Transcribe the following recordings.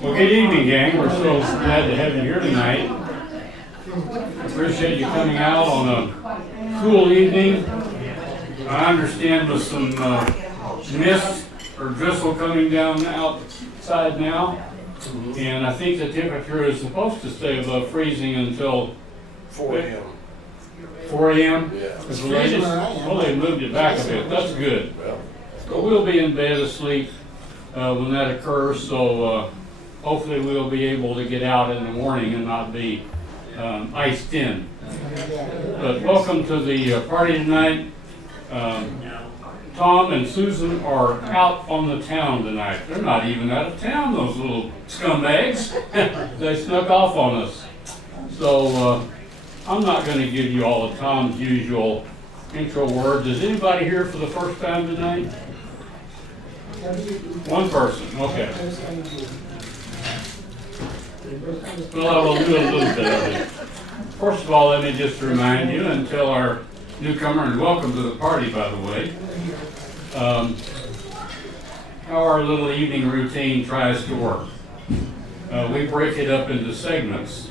Well, good evening, gang. We're so glad to have you here tonight. Appreciate you coming out on a cool evening. I understand with some mist or drizzle coming down outside now, and I think the temperature is supposed to stay above freezing until 4 a.m. 4 a.m. Yeah. Is the latest. Well, they moved it back a bit. That's good. Well, But we'll be in bed asleep when that occurs, so hopefully we'll be able to get out in the morning and not be iced in. But welcome to the party tonight. Tom and Susan are out on the town tonight. They're not even out of town, those little scumbags. They snuck off on us. So I'm not going to give you all of Tom's usual intro words. Is anybody here for the first time tonight? One person, okay. Well, I will do a little bit of it. First of all, let me just remind you and tell our newcomer, and welcome to the party, by the way, how our little evening routine tries to work. We break it up into segments,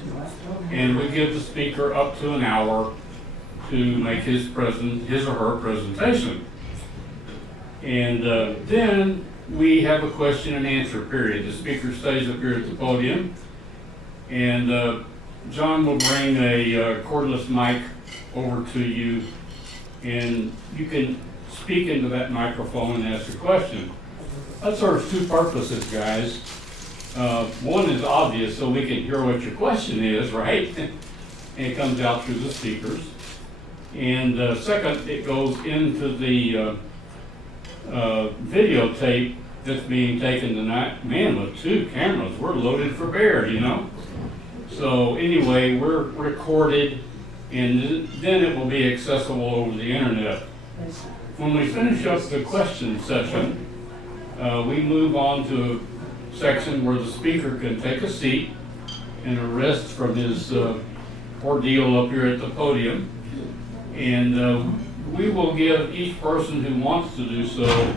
and we give the speaker up to an hour to make his or her presentation. And then we have a question and answer period. The speaker stays up here at the podium, and John will bring a cordless mic over to you, and you can speak into that microphone and ask a question. That serves two purposes, guys. One is obvious, so we can hear what your question is, right? And it comes out through the speakers. And second, it goes into the videotape that's being taken tonight. Man, with two cameras, we're loaded for bear, you know? So anyway, we're recorded, and then it will be accessible over the internet. When we finish up the question session, we move on to a section where the speaker can take a seat and a rest from his ordeal up here at the podium. And we will give each person who wants to do so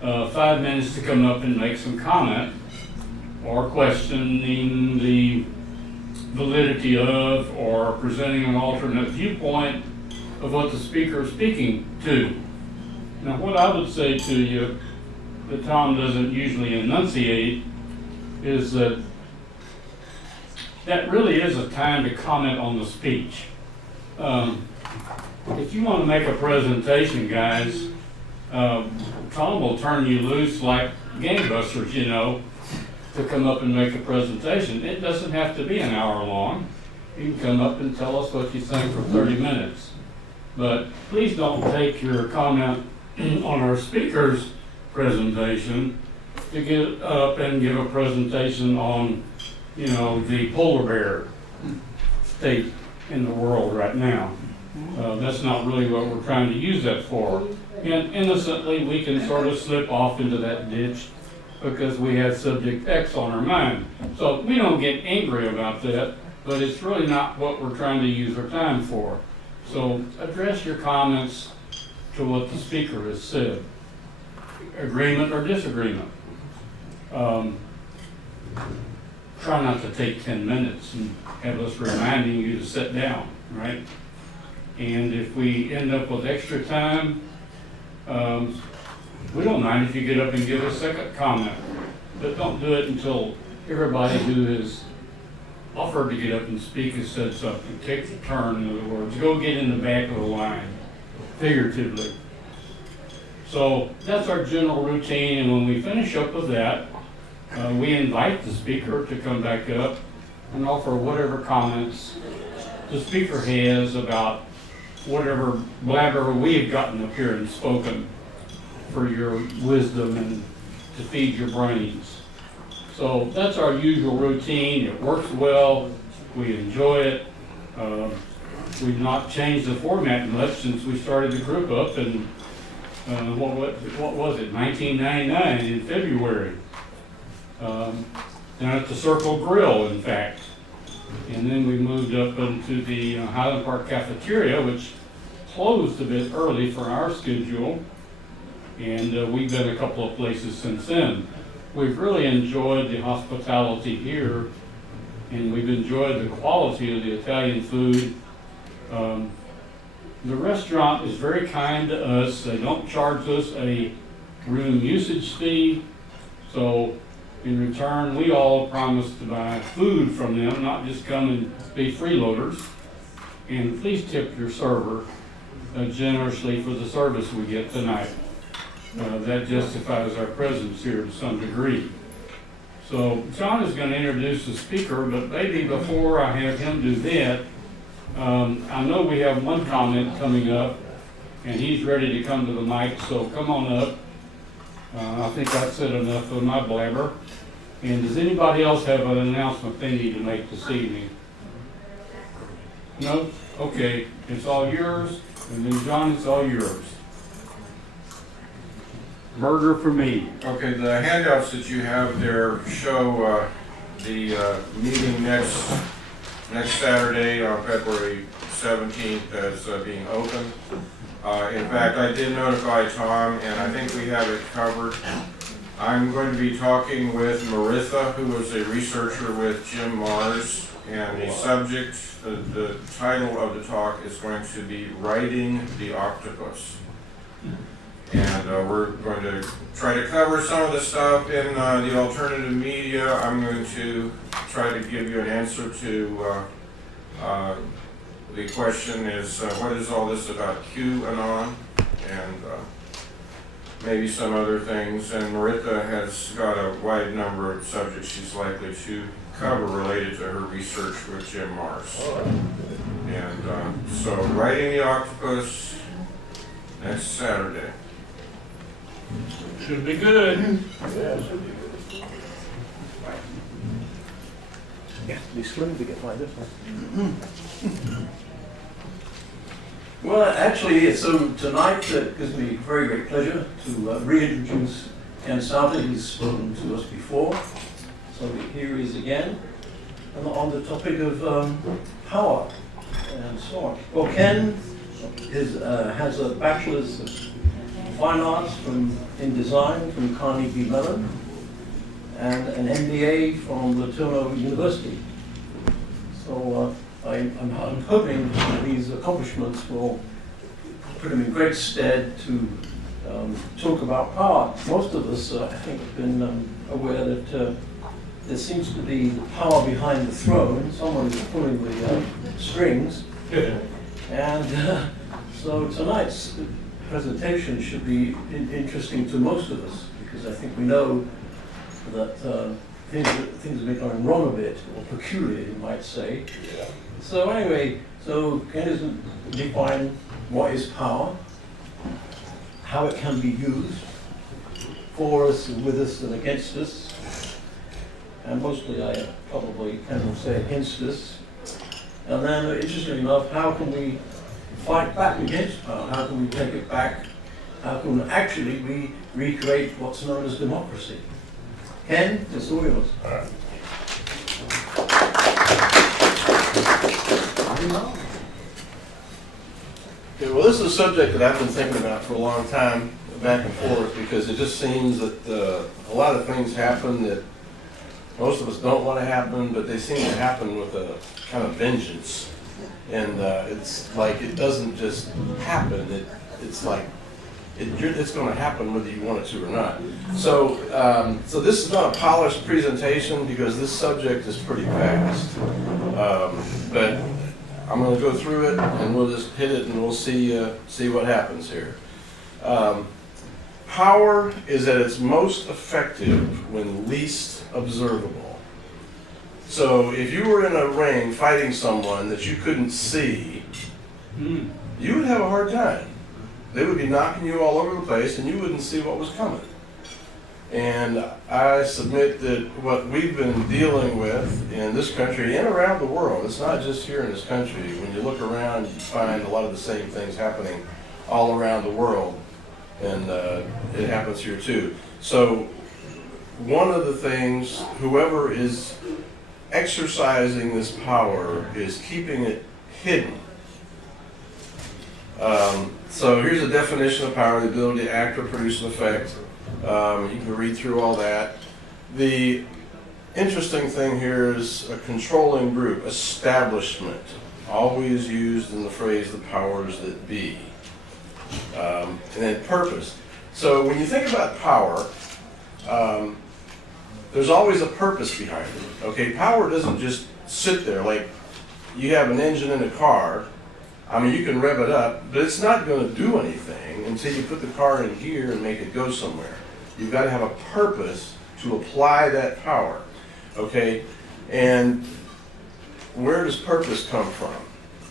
5 minutes to come up and make some comment or questioning the validity of or presenting an alternate viewpoint of what the speaker is speaking to. Now, what I would say to you that Tom doesn't usually enunciate is that really is a time to comment on the speech. If you want to make a presentation, guys, Tom will turn you loose like gangbusters, you know, to come up and make a presentation. It doesn't have to be an hour long. You can come up and tell us what you think for 30 minutes. But please don't take your comment on our speaker's presentation to get up and give a presentation on, you know, the polar bear state in the world right now. That's not really what we're trying to use that for. And innocently, we can sort of slip off into that ditch because we have subject X on our mind. So we don't get angry about that, but it's really not what we're trying to use our time for. So address your comments to what the speaker has said. Agreement or disagreement. Try not to take 10 minutes and have us reminding you to sit down, right? And if we end up with extra time, we don't mind if you get up and give a second comment, but don't do it until everybody who has offered to get up and speak has said something. Take the turn, in other words. Go get in the back of the line, figuratively. So that's our general routine, and when we finish up with that, we invite the speaker to come back up and offer whatever comments the speaker has about whatever blabber we've gotten up here and spoken for your wisdom and to feed your brains. So that's our usual routine. It works well. We enjoy it. We've not changed the format much since we started the group up in, what was it, 1999 in February. Down at the Circle Grill, in fact. And then we moved up into the Highland Park Cafeteria, which closed a bit early for our schedule. And we've been a couple of places since then. we've really enjoyed the hospitality here, and we've enjoyed the quality of the Italian food. The restaurant is very kind to us. They don't charge us a room usage fee. So in return, we all promise to buy food from them, not just come and be freeloaders. And please tip your server generously for the service we get tonight. That justifies our presence here to some degree. So John is going to introduce the speaker, but maybe before I have him do that, I know we have one comment coming up, and he's ready to come to the mic, so come on up. I think I've said enough of my blabber. And does anybody else have an announcement they need to make this evening? No? Okay, it's all yours, and then John, it's all yours. Murder for me. Okay, the handouts that you have there show the meeting next Saturday on February 17th as being open. In fact, I did notify Tom, and I think we have it covered. I'm going to be talking with Marissa, who is a researcher with Jim Mars, and the subject, the title of the talk is going to be Writing the Octopus. And we're going to try to cover some of the stuff in the alternative media. I'm going to try to give you an answer to the question is, what is all this about QAnon? And maybe some other things. And Marita has got a wide number of subjects she's likely to cover related to her research with Jim Mars. And so, Writing the Octopus next Saturday. Should be good. Yeah, should be good. Yeah, be slim to get by this one. Well, actually, so tonight it gives me very great pleasure to reintroduce Ken Sauter. He's spoken to us before, so here he is again, and on the topic of power and so on. Well, Ken has a bachelor's of fine arts in design from Carnegie-Mellon and an MBA from Letourneau University. So I'm hoping that these accomplishments will put him in great stead to talk about power. Most of us, I think, have been aware that there seems to be power behind the throne. Someone is pulling the strings. And so tonight's presentation should be interesting to most of us, because I think we know that things have been going wrong a bit, or peculiar, you might say. Yeah. So anyway, so Ken is define what is power, how it can be used for us, and with us, and against us, and mostly I probably can say against us. And then, interestingly enough, how can we fight back against power? How can we take it back? How can actually we recreate what's known as democracy? Ken, it's all yours. All right. Okay, well, this is a subject that I've been thinking about for a long time, back and forth, because it just seems that a lot of things happen that most of us don't want to happen, but they seem to happen with a kind of vengeance. And it's like it doesn't just happen. It's like it's going to happen whether you want it to or not. So, so this is not a polished presentation because this subject is pretty vast. But I'm going to go through it and we'll just hit it and we'll see what happens here. Power is at its most effective when least observable. So if you were in a ring fighting someone that you couldn't see, you would have a hard time. They would be knocking you all over the place and you wouldn't see what was coming. And I submit that what we've been dealing with in this country and around the world, it's not just here in this country. When you look around, you find a lot of the same things happening all around the world. And it happens here too. So one of the things, whoever is exercising this power is keeping it hidden. So here's a definition of power: the ability to act or produce an effect. You can read through all that. the interesting thing here is a controlling group, establishment, always used in the phrase the powers that be. And then purpose. So when you think about power, there's always a purpose behind it. Okay, power doesn't just sit there like you have an engine in a car. I mean, you can rev it up, but it's not going to do anything until you put the car in gear and make it go somewhere. You've got to have a purpose to apply that power. Okay, and where does purpose come from?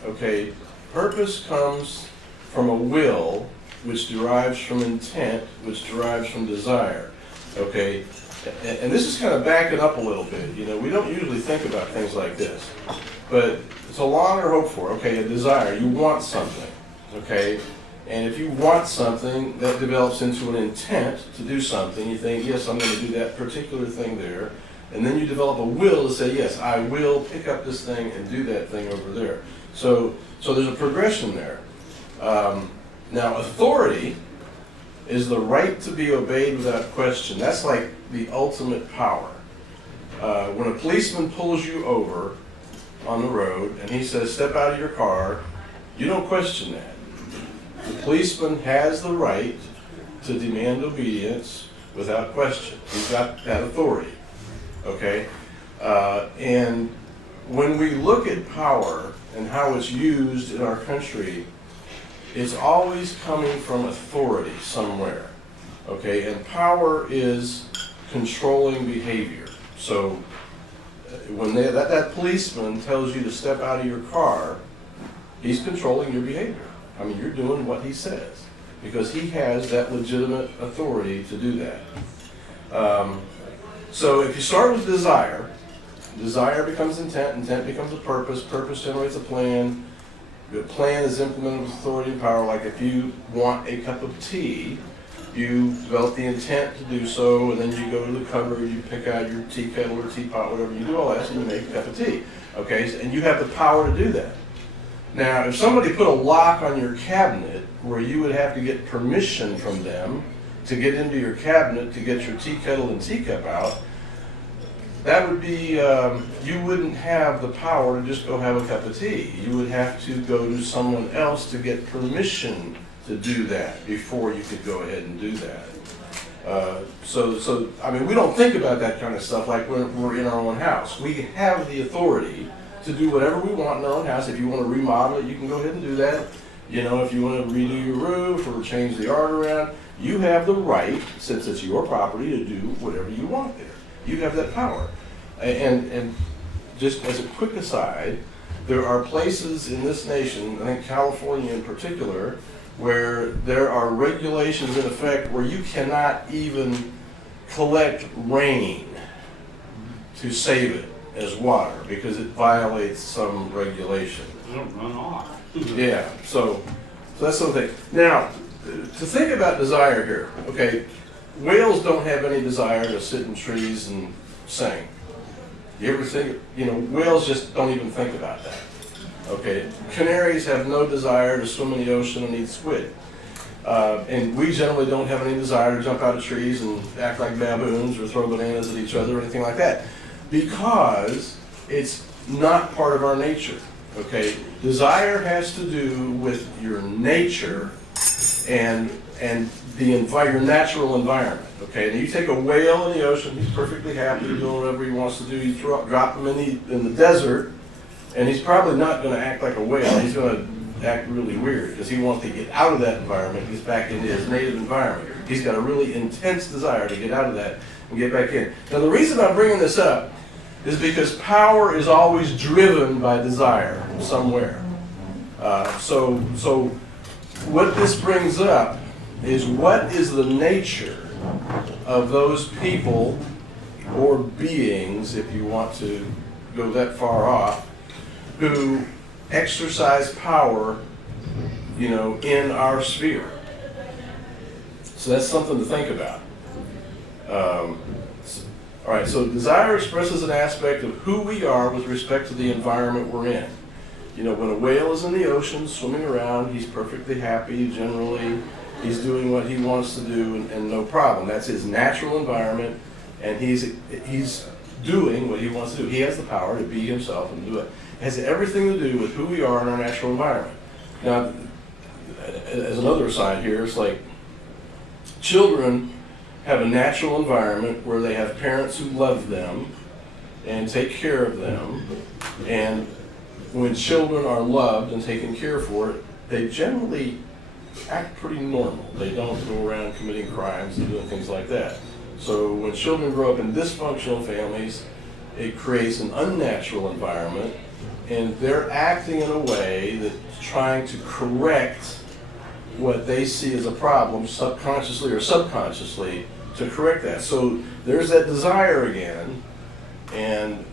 Okay, purpose comes from a will, which derives from intent, which derives from desire. Okay, and this is kind of backing up a little bit. You know, we don't usually think about things like this, but it's a long or hope for. Okay, a desire. You want something. Okay, and if you want something, that develops into an intent to do something. You think, yes, I'm going to do that particular thing there. And then you develop a will to say, yes, I will pick up this thing and do that thing over there. So there's a progression there. Now, authority is the right to be obeyed without question. That's like the ultimate power. When a policeman pulls you over on the road and he says, step out of your car, you don't question that. The policeman has the right to demand obedience without question. He's got that authority. Okay? And when we look at power and how it's used in our country, it's always coming from authority somewhere. Okay? And power is controlling behavior. So when that policeman tells you to step out of your car, he's controlling your behavior. I mean, you're doing what he says because he has that legitimate authority to do that. So if you start with desire, desire becomes intent, intent becomes a purpose, purpose generates a plan, the plan is implemented with authority and power. Like if you want a cup of tea, you develop the intent to do so, and then you go to the cupboard, you pick out your tea kettle or teapot, whatever, you do all that, and you make a cup of tea. Okay, and you have the power to do that. Now, if somebody put a lock on your cabinet where you would have to get permission from them to get into your cabinet to get your tea kettle and teacup out, that would be, you wouldn't have the power to just go have a cup of tea. You would have to go to someone else to get permission to do that before you could go ahead and do that. So I mean, we don't think about that kind of stuff like when we're in our own house. We have the authority to do whatever we want in our own house. If you want to remodel it, you can go ahead and do that. You know, if you want to redo your roof or change the art around, you have the right, since it's your property, to do whatever you want there. You have that power. And just as a quick aside, there are places in this nation, I think California in particular, where there are regulations in effect where you cannot even collect rain to save it as water because it violates some regulation. It'll run off. Yeah, so that's something. Now, to think about desire here, okay, whales don't have any desire to sit in trees and sing. You ever think, you know, whales just don't even think about that. Okay, canaries have no desire to swim in the ocean and eat squid. And we generally don't have any desire to jump out of trees and act like baboons or throw bananas at each other or anything like that, because it's not part of our nature. Okay, desire has to do with your nature and your natural environment. Okay, and you take a whale in the ocean, he's perfectly happy doing whatever he wants to do. You drop him in the desert, and he's probably not going to act like a whale. He's going to act really weird because he wants to get out of that environment. He's back into his native environment. He's got a really intense desire to get out of that and get back in. Now, the reason I'm bringing this up is because power is always driven by desire somewhere. So what this brings up is, what is the nature of those people or beings, if you want to go that far off, who exercise power, you know, in our sphere. So that's something to think about. All right, so desire expresses an aspect of who we are with respect to the environment we're in. You know, when a whale is in the ocean swimming around, he's perfectly happy generally. He's doing what he wants to do and no problem. That's his natural environment, and he's doing what he wants to do. He has the power to be himself and do it. It has everything to do with who we are in our natural environment. Now, as another aside here, it's like children have a natural environment where they have parents who love them and take care of them, and when children are loved and taken care for, they generally act pretty normal. They don't go around committing crimes and doing things like that. So when children grow up in dysfunctional families, it creates an unnatural environment, and they're acting in a way that's trying to correct what they see as a problem, subconsciously or subconsciously, to correct that. So there's that desire again, and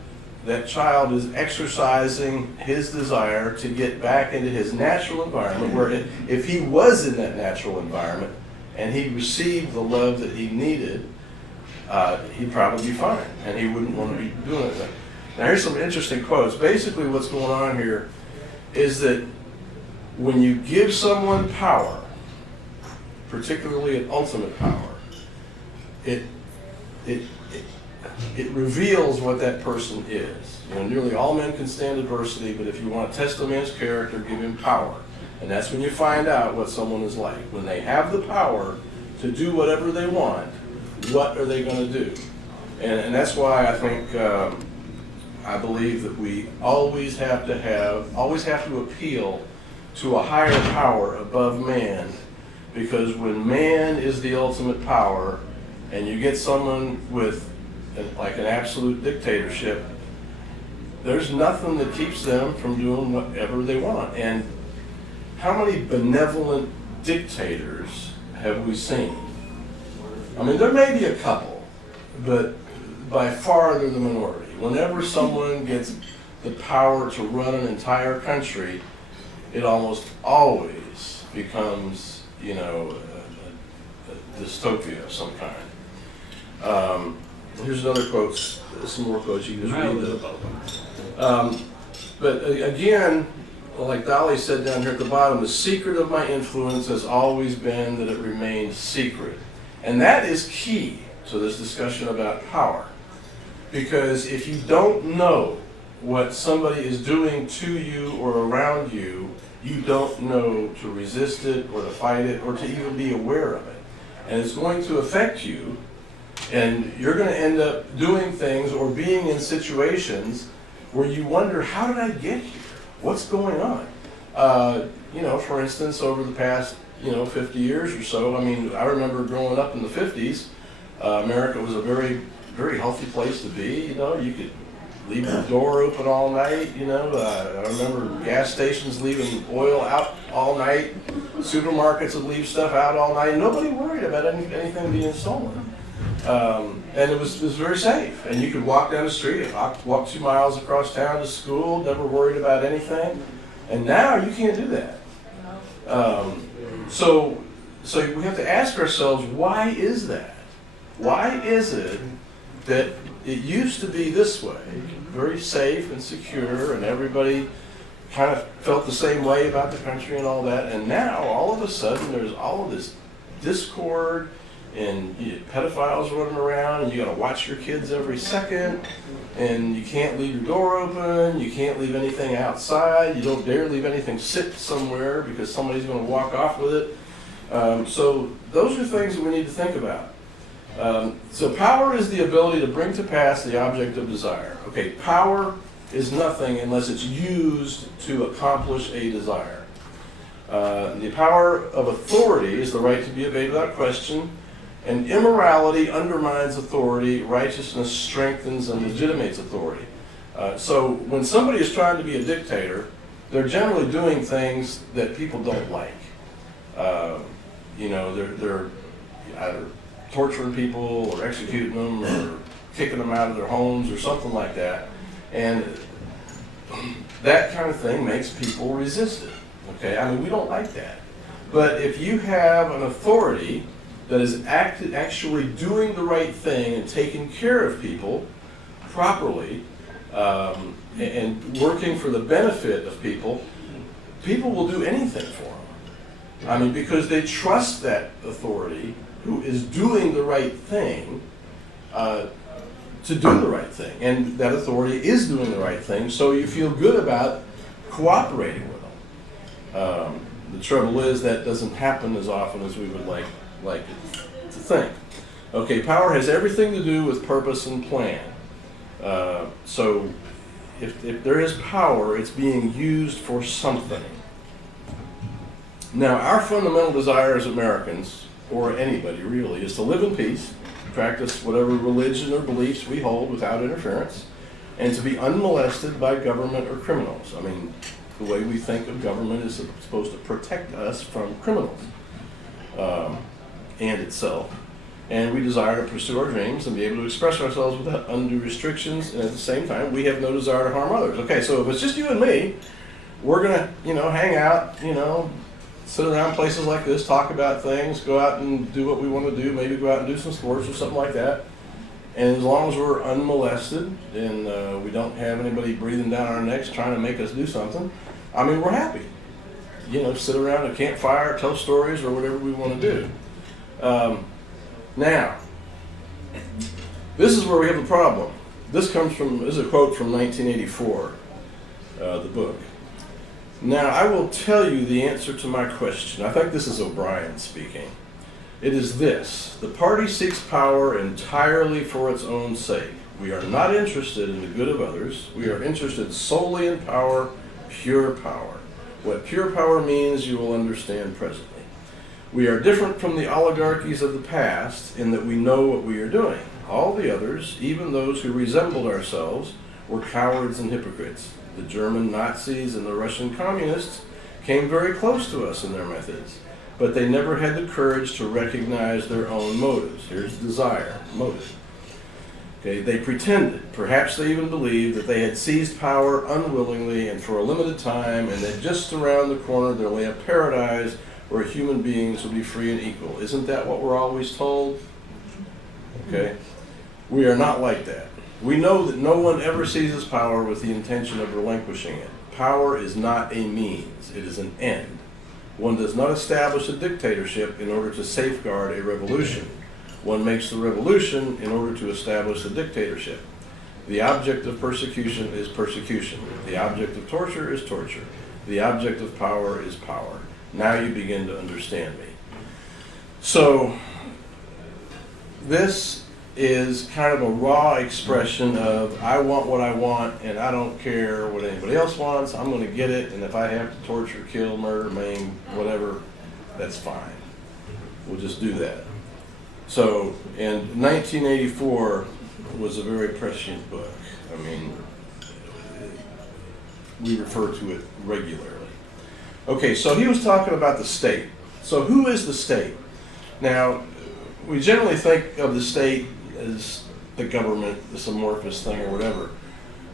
that child is exercising his desire to get back into his natural environment, where if he was in that natural environment and he received the love that he needed, he'd probably be fine, and he wouldn't want to be doing anything. Now here's some interesting quotes. Basically what's going on here is that when you give someone power, particularly an ultimate power, it reveals what that person is. You know, nearly all men can stand adversity, but if you want to test a man's character, give him power. And that's when you find out what someone is like. When they have the power to do whatever they want, what are they going to do? And that's why I think, I believe that we always have to appeal to a higher power above man, because when man is the ultimate power, and you get someone with like an absolute dictatorship, there's nothing that keeps them from doing whatever they want. And how many benevolent dictators have we seen? I mean, there may be a couple, but by far they're the minority. Whenever someone gets the power to run an entire country, it almost always becomes, you know, a dystopia of some kind. Here's another quote, some more quotes you can just read. But again, like Dolly said down here at the bottom, the secret of my influence has always been that it remains secret. And that is key to this discussion about power. Because if you don't know what somebody is doing to you or around you, you don't know to resist it or to fight it or to even be aware of it. And it's going to affect you, and you're going to end up doing things or being in situations where you wonder, how did I get here? What's going on? You know, for instance, over the past, 50 years or so, I mean, I remember growing up in the 50s, America was a very, very healthy place to be. You know, you could leave the door open all night, I remember gas stations leaving oil out all night, supermarkets would leave stuff out all night. Nobody worried about anything being stolen. And it was very safe. And you could walk down the street, walk 2 miles across town to school, never worried about anything. And now you can't do that. So we have to ask ourselves, why is that? Why is it that it used to be this way, very safe and secure, and everybody kind of felt the same way about the country and all that, and now all of a sudden there's all of this discord, and pedophiles running around, and you got to watch your kids every second, and you can't leave your door open, you can't leave anything outside, you don't dare leave anything sit somewhere because somebody's going to walk off with it. So those are things that we need to think about. So power is the ability to bring to pass the object of desire. Okay, power is nothing unless it's used to accomplish a desire. The power of authority is the right to be obeyed without question, and immorality undermines authority, righteousness strengthens and legitimates authority. So when somebody is trying to be a dictator, they're generally doing things that people don't like. They're either torturing people or executing them or kicking them out of their homes or something like that. And that kind of thing makes people resist it. Okay, I mean, we don't like that. But if you have an authority that is actually doing the right thing and taking care of people properly, and working for the benefit of people, people will do anything for them. I mean, because they trust that authority who is doing the right thing to do the right thing, and that authority is doing the right thing, so you feel good about cooperating with them. The trouble is that doesn't happen as often as we would like it to think. Okay, power has everything to do with purpose and plan. So if there is power, it's being used for something. Now, our fundamental desire as Americans, or anybody really, is to live in peace, practice whatever religion or beliefs we hold without interference, and to be unmolested by government or criminals. I mean, the way we think of government is supposed to protect us from criminals and itself. And we desire to pursue our dreams and be able to express ourselves without undue restrictions, and at the same time, we have no desire to harm others. Okay, so if it's just you and me, we're gonna, hang out, sit around places like this, talk about things, go out and do what we want to do, maybe go out and do some sports or something like that. And as long as we're unmolested and we don't have anybody breathing down our necks trying to make us do something, I mean, we're happy. Sit around a campfire, tell stories, or whatever we want to do. Now, this is where we have a problem. This is a quote from 1984, the book. Now, I will tell you the answer to my question. I think this is O'Brien speaking. It is this: the party seeks power entirely for its own sake. We are not interested in the good of others. We are interested solely in power, pure power. What pure power means, you will understand presently. We are different from the oligarchies of the past in that we know what we are doing. All the others, even those who resembled ourselves, were cowards and hypocrites. The German Nazis and the Russian communists came very close to us in their methods, but they never had the courage to recognize their own motives. Here's desire, motive. Okay, they pretended, perhaps they even believed, that they had seized power unwillingly and for a limited time, and that just around the corner there lay a paradise where human beings would be free and equal. Isn't that what we're always told? Okay, we are not like that. We know that no one ever seizes power with the intention of relinquishing it. Power is not a means, it is an end. One does not establish a dictatorship in order to safeguard a revolution. One makes the revolution in order to establish a dictatorship. The object of persecution is persecution. The object of torture is torture. The object of power is power. Now you begin to understand me. So, this is kind of a raw expression of, I want what I want and I don't care what anybody else wants. I'm going to get it, and if I have to torture, kill, murder, maim, whatever, that's fine. We'll just do that. So, in 1984 was a very prescient book. I mean, we refer to it regularly. Okay, so he was talking about the state. So who is the state? Now, we generally think of the state as the government, this amorphous thing or whatever.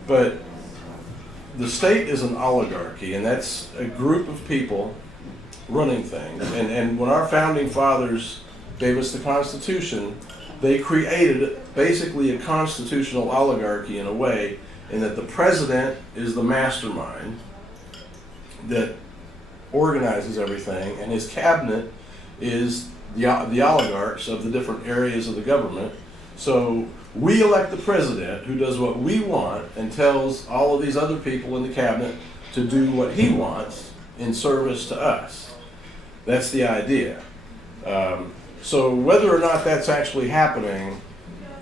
But the state is an oligarchy, and that's a group of people running things. And when our founding fathers gave us the Constitution, they created basically a constitutional oligarchy in a way, in that the president is the mastermind that organizes everything, and his cabinet is the oligarchs of the different areas of the government. So we elect the president, who does what we want and tells all of these other people in the cabinet to do what he wants in service to us. That's the idea. So whether or not that's actually happening,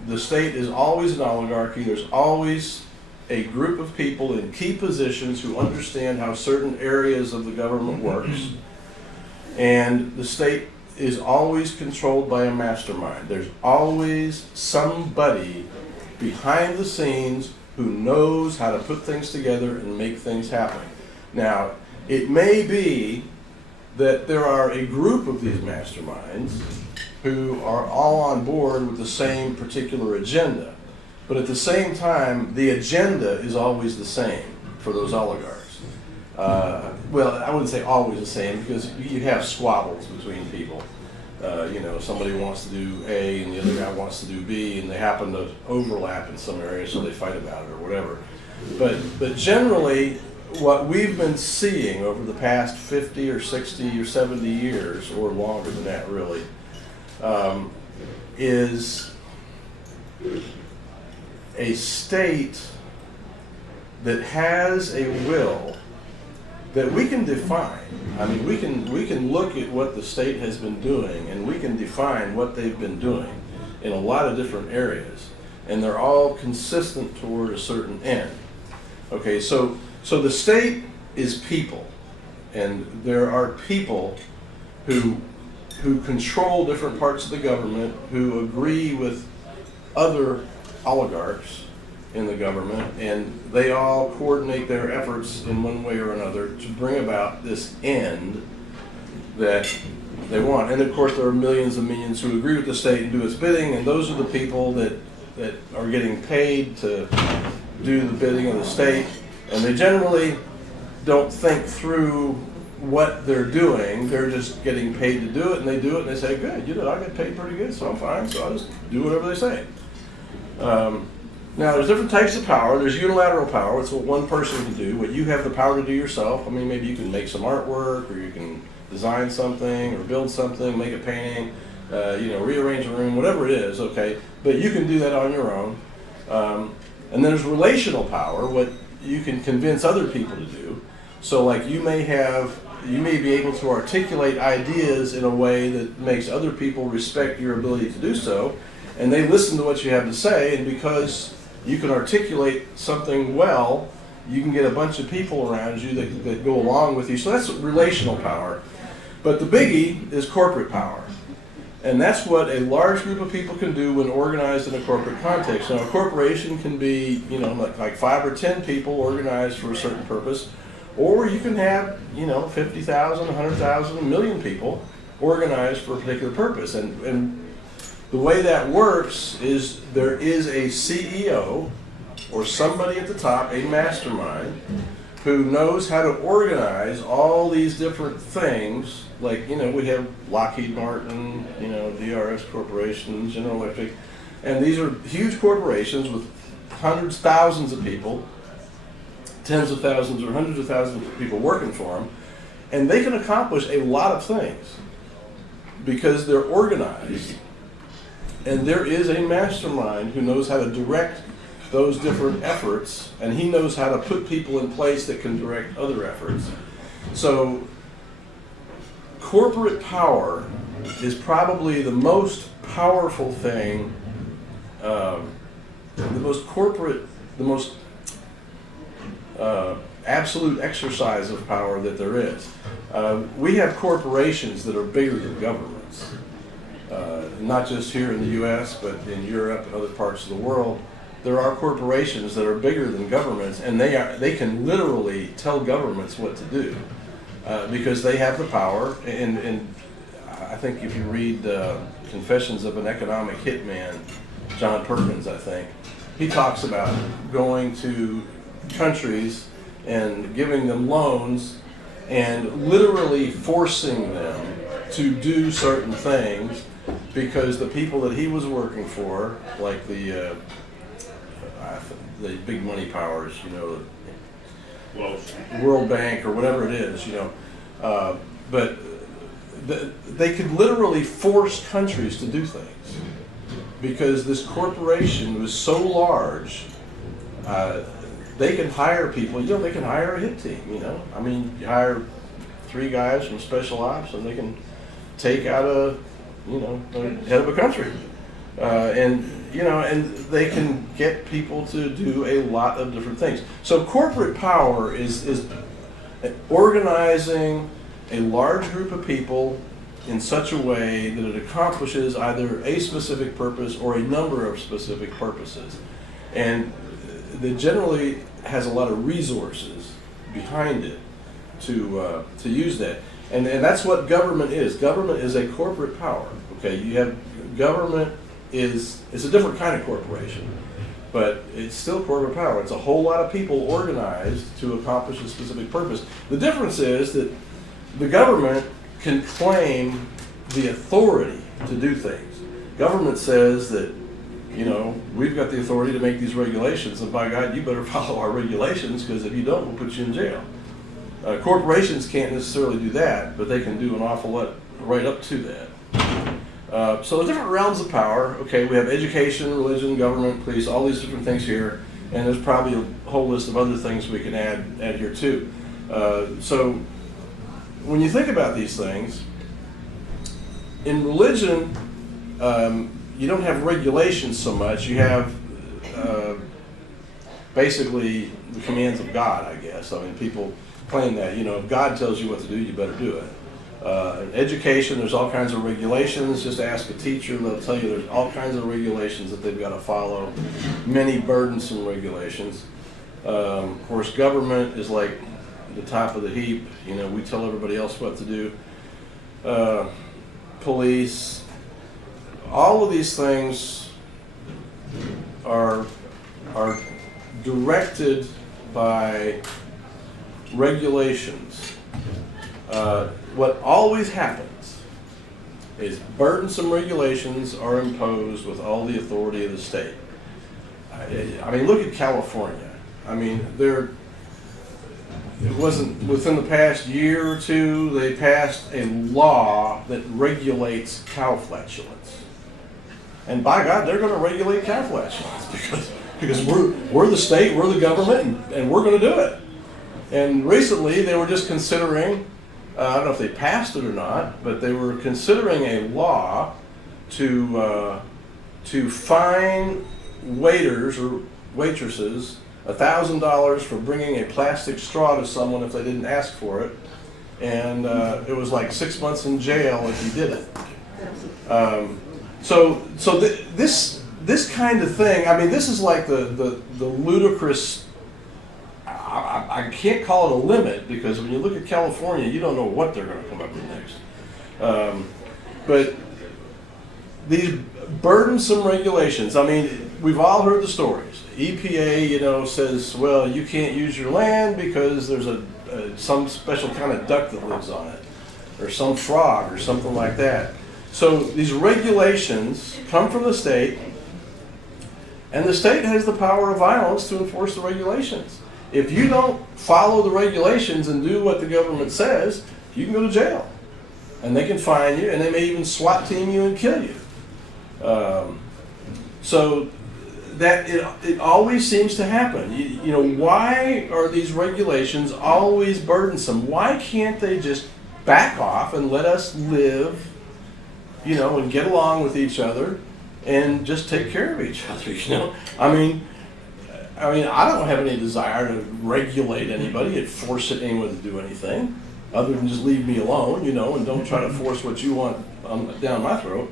the state is always an oligarchy. There's always a group of people in key positions who understand how certain areas of the government works, and the state is always controlled by a mastermind. There's always somebody behind the scenes who knows how to put things together and make things happen. Now, it may be that there are a group of these masterminds who are all on board with the same particular agenda. But at the same time, the agenda is always the same for those oligarchs. Well, I wouldn't say always the same, because you have squabbles between people. Somebody wants to do A and the other guy wants to do B, and they happen to overlap in some areas, so they fight about it or whatever. But generally, what we've been seeing over the past 50 or 60 or 70 years, or longer than that really, is a state that has a will that we can define. I mean, we can look at what the state has been doing, and we can define what they've been doing in a lot of different areas, and they're all consistent toward a certain end. Okay, so the state is people, and there are people who control different parts of the government, who agree with other oligarchs in the government, and they all coordinate their efforts in one way or another to bring about this end that they want. And of course there are millions and millions who agree with the state and do its bidding, and those are the people that are getting paid to do the bidding of the state, and they generally don't think through what they're doing. They're just getting paid to do it, and they do it, and they say, good, you know, I get paid pretty good, so I'm fine, so I'll just do whatever they say. Now, there's different types of power. There's unilateral power. It's what one person can do, what you have the power to do yourself. I mean, maybe you can make some artwork, or you can design something, or build something, make a painting, rearrange a room, whatever it is, okay? But you can do that on your own. And then there's relational power, what you can convince other people to do. So like you may be able to articulate ideas in a way that makes other people respect your ability to do so, and they listen to what you have to say, and because you can articulate something well, you can get a bunch of people around you that go along with you. So that's relational power. But the biggie is corporate power. And that's what a large group of people can do when organized in a corporate context. Now, a corporation can be, like 5 or 10 people organized for a certain purpose, or you can have, 50,000, 100,000, 1 million people organized for a particular purpose. And the way that works is there is a CEO or somebody at the top, a mastermind, who knows how to organize all these different things. Like, we have Lockheed Martin, DRS Corporation, General Electric, and these are huge corporations with hundreds, thousands of people, tens of thousands or hundreds of thousands of people working for them, and they can accomplish a lot of things because they're organized. And there is a mastermind who knows how to direct those different efforts, and he knows how to put people in place that can direct other efforts. So corporate power is probably the most powerful thing, the most absolute exercise of power that there is. We have corporations that are bigger than governments. Not just here in the U.S., but in Europe and other parts of the world, there are corporations that are bigger than governments, and they can literally tell governments what to do because they have the power. And I think if you read Confessions of an Economic Hitman, John Perkins, I think, he talks about going to countries and giving them loans and literally forcing them to do certain things because the people that he was working for, like the big money powers, World Bank or whatever it is, but they could literally force countries to do things because this corporation was so large. They can hire people, they can hire a hit team, I mean, you hire 3 guys from special ops and they can take out the head of a country. And they can get people to do a lot of different things. So corporate power is organizing a large group of people in such a way that it accomplishes either a specific purpose or a number of specific purposes. And that generally has a lot of resources behind it to use that. And that's what government is. Government is a corporate power. Okay, you have government is a different kind of corporation, but it's still corporate power. It's a whole lot of people organized to accomplish a specific purpose. The difference is that the government can claim the authority to do things. Government says that, we've got the authority to make these regulations, and by God, you better follow our regulations, because if you don't, we'll put you in jail. Corporations can't necessarily do that, but they can do an awful lot right up to that. So the different realms of power, okay, we have education, religion, government, police, all these different things here, and there's probably a whole list of other things we can add here too. So when you think about these things, in religion, you don't have regulations so much. You have basically the commands of God, I guess. I mean, people claim that, if God tells you what to do, you better do it. In education, there's all kinds of regulations. Just ask a teacher, they'll tell you there's all kinds of regulations that they've got to follow, many burdensome regulations. Of course, government is like the top of the heap. We tell everybody else what to do. Police, all of these things are directed by regulations. What always happens is burdensome regulations are imposed with all the authority of the state. I mean, look at California. I mean, it wasn't within the past year or two, they passed a law that regulates cow flatulence. And by God, they're going to regulate cow flatulence because we're the state, we're the government, and we're going to do it. And recently, they were just considering, I don't know if they passed it or not, but they were considering a law to fine waiters or waitresses $1,000 for bringing a plastic straw to someone if they didn't ask for it, and it was like 6 months in jail if he did it. This kind of thing, I mean, this is like the ludicrous. I can't call it a limit because when you look at California, you don't know what they're going to come up with next. But these burdensome regulations, I mean, we've all heard the stories. EPA, says, well, you can't use your land because there's some special kind of duck that lives on it, or some frog, or something like that. So these regulations come from the state, and the state has the power of violence to enforce the regulations. If you don't follow the regulations and do what the government says, you can go to jail. And they can fine you, and they may even SWAT team you and kill you. So that it always seems to happen. Why are these regulations always burdensome? Why can't they just back off and let us live, and get along with each other and just take care of each other, I mean, I don't have any desire to regulate anybody and force anyone to do anything other than just leave me alone, and don't try to force what you want down my throat.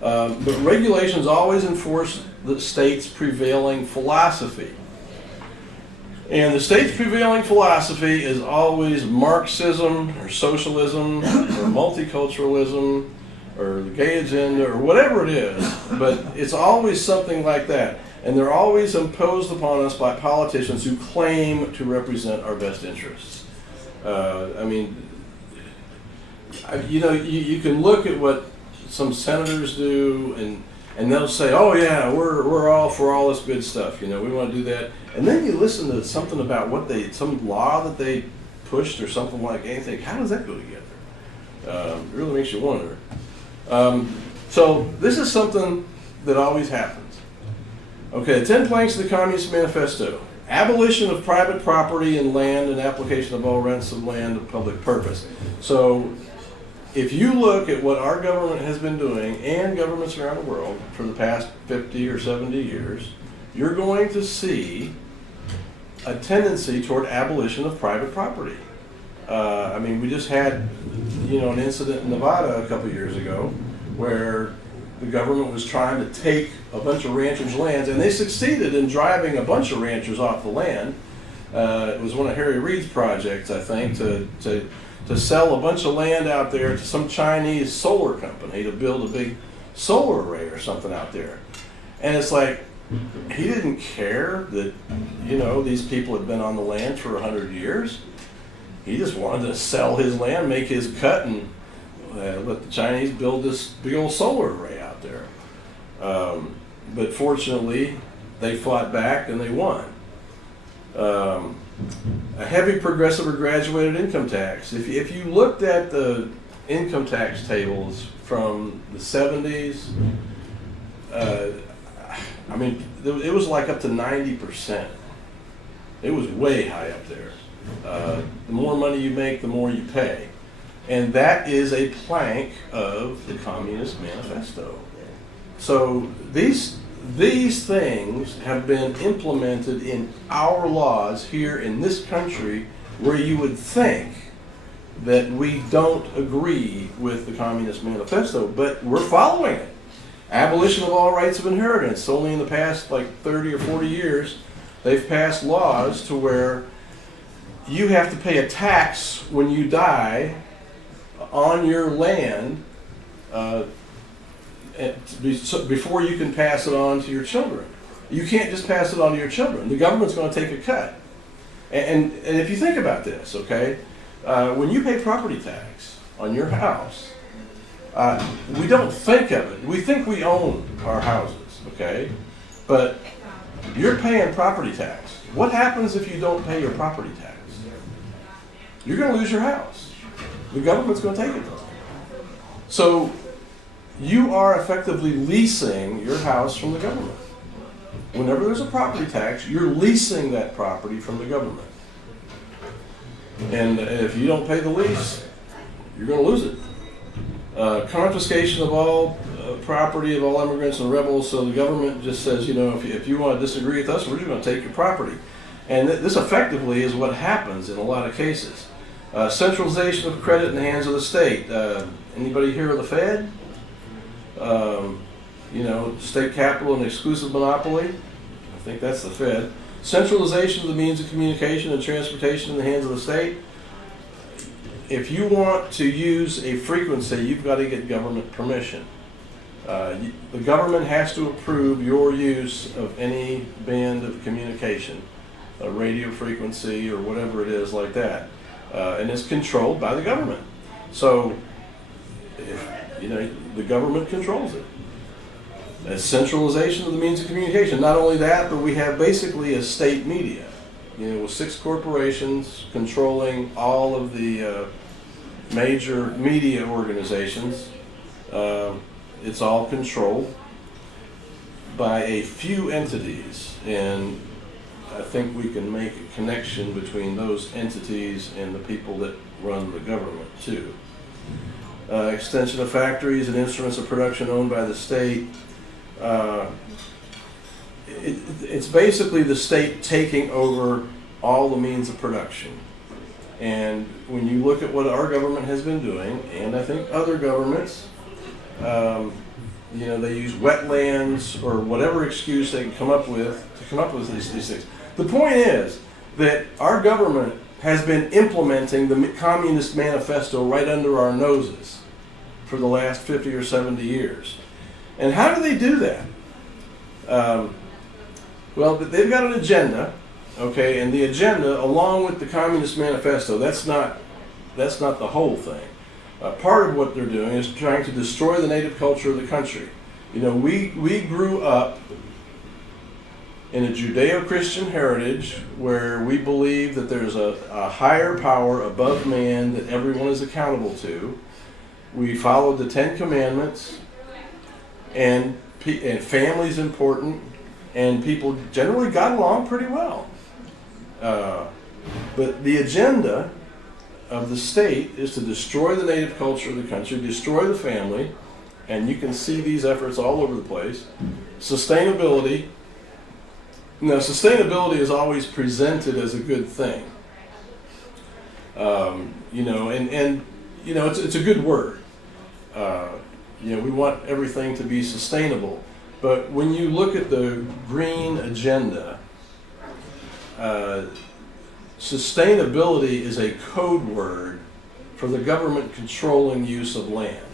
But regulations always enforce the state's prevailing philosophy. And the state's prevailing philosophy is always Marxism or socialism or multiculturalism or the gay agenda or whatever it is. But it's always something like that. And they're always imposed upon us by politicians who claim to represent our best interests. You can look at what some senators do, and they'll say, "Oh yeah, we're all for all this good stuff. We want to do that." And then you listen to something about some law that they pushed or something like anything. How does that go together? It really makes you wonder. So this is something that always happens. Okay, 10 planks of the Communist Manifesto. Abolition of private property and land and application of all rents of land of public purpose. So if you look at what our government has been doing and governments around the world for the past 50 or 70 years, you're going to see a tendency toward abolition of private property. We just had, an incident in Nevada a couple of years ago where the government was trying to take a bunch of ranchers' lands, and they succeeded in driving a bunch of ranchers off the land. It was one of Harry Reid's projects, I think, to sell a bunch of land out there to some Chinese solar company to build a big solar array or something out there. And it's like, he didn't care that, these people had been on the land for 100 years. He just wanted to sell his land, make his cut, and let the Chinese build this big old solar array out there. But fortunately, they fought back and they won. A heavy progressive or graduated income tax. If you looked at the income tax tables from the 70s. I mean, it was like up to 90%. It was way high up there. The more money you make, the more you pay. And that is a plank of the Communist Manifesto. So these things have been implemented in our laws here in this country, where you would think that we don't agree with the Communist Manifesto, but we're following it. Abolition of all rights of inheritance. Only in the past like 30 or 40 years, they've passed laws to where you have to pay a tax when you die on your land before you can pass it on to your children. You can't just pass it on to your children. The government's going to take a cut. And if you think about this, okay, when you pay property tax on your house, we don't think of it. We think we own our houses, okay? But you're paying property tax. What happens if you don't pay your property tax? You're going to lose your house. The government's going to take it from you. So you are effectively leasing your house from the government. Whenever there's a property tax, you're leasing that property from the government. And if you don't pay the lease, you're going to lose it. Confiscation of all property of all immigrants and rebels. So the government just says, you know, if you want to disagree with us, we're just going to take your property. And this effectively is what happens in a lot of cases. Centralization of credit in the hands of the state. Anybody hear of the Fed? You know, state capital and exclusive monopoly. I think that's the Fed. Centralization of the means of communication and transportation in the hands of the state. If you want to use a frequency, you've got to get government permission. The government has to approve your use of any band of communication, a radio frequency or whatever it is like that. And it's controlled by the government. So, you know, the government controls it. A centralization of the means of communication. Not only that, but we have basically a state media. You know, with 6 corporations controlling all of the major media organizations. It's all controlled by a few entities, and I think we can make a connection between those entities and the people that run the government too. Extension of factories and instruments of production owned by the state. It's basically the state taking over all the means of production. And when you look at what our government has been doing, and I think other governments, you know, they use wetlands or whatever excuse they can come up with these things. The point is that our government has been implementing the Communist Manifesto right under our noses for the last 50 or 70 years. And how do they do that? Well, they've got an agenda, okay, and the agenda, along with the Communist Manifesto, that's not the whole thing. Part of what they're doing is trying to destroy the native culture of the country. You know, we grew up in a Judeo-Christian heritage where we believe that there's a higher power above man that everyone is accountable to. We followed the 10 Commandments, and family's important, and people generally got along pretty well. But the agenda of the state is to destroy the native culture of the country, destroy the family, and you can see these efforts all over the place. Sustainability. Now, sustainability is always presented as a good thing. You know, and you know, it's a good word. You know, we want everything to be sustainable. But when you look at the green agenda, sustainability is a code word for the government controlling use of land.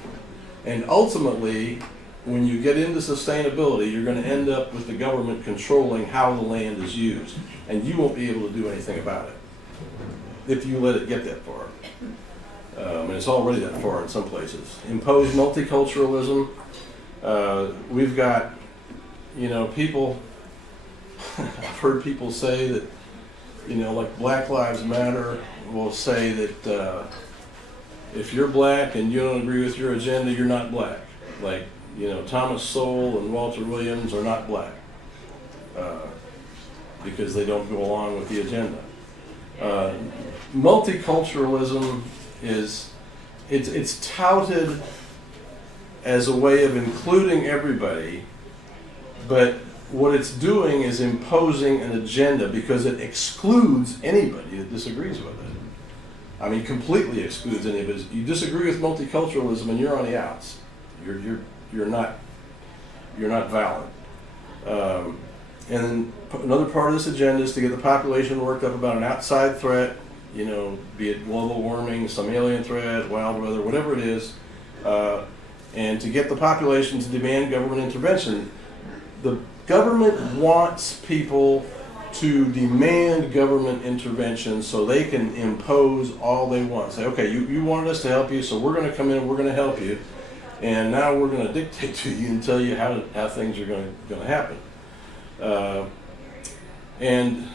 And ultimately, when you get into sustainability, you're going to end up with the government controlling how the land is used. And you won't be able to do anything about it if you let it get that far. And it's already that far in some places. Imposed multiculturalism. We've got, you know, people, I've heard people say that, you know, like Black Lives Matter will say that if you're black and you don't agree with your agenda, you're not black. Like, Thomas Sowell and Walter Williams are not black because they don't go along with the agenda. Multiculturalism it's touted as a way of including everybody, but what it's doing is imposing an agenda because it excludes anybody that disagrees with it. I mean, completely excludes anybody. You disagree with multiculturalism and you're on the outs. You're not valid. And then another part of this agenda is to get the population worked up about an outside threat, be it global warming, some alien threat, wild weather, whatever it is, and to get the population to demand government intervention. The government wants people to demand government intervention so they can impose all they want. Say, okay, you wanted us to help you, so we're going to come in and we're going to help you, and now we're going to dictate to you and tell you how things are going to happen. And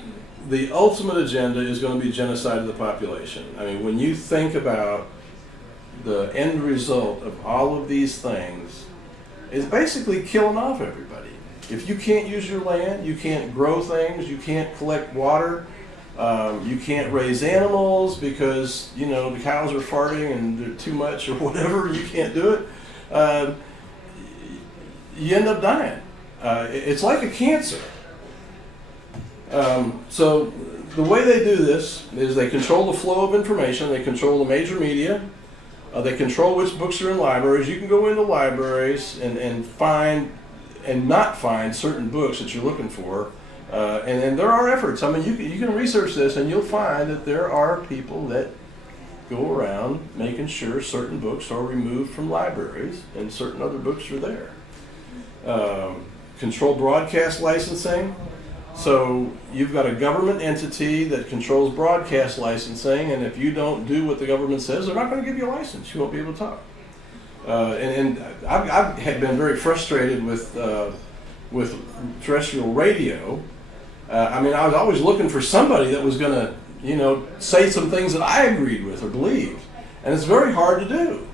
the ultimate agenda is going to be genocide of the population. I mean, when you think about the end result of all of these things, it's basically killing off everybody. If you can't use your land, you can't grow things, you can't collect water, you can't raise animals because, the cows are farting and they're too much or whatever, you can't do it, you end up dying. It's like a cancer. So the way they do this is they control the flow of information, they control the major media, they control which books are in libraries. You can go into libraries and find and not find certain books that you're looking for. And there are efforts. I mean, you can research this and you'll find that there are people that go around making sure certain books are removed from libraries and certain other books are there. Control broadcast licensing. So you've got a government entity that controls broadcast licensing, and if you don't do what the government says, they're not going to give you a license. You won't be able to talk. And I've had been very frustrated with terrestrial radio. I mean, I was always looking for somebody that was going to, say some things that I agreed with or believed, and it's very hard to do.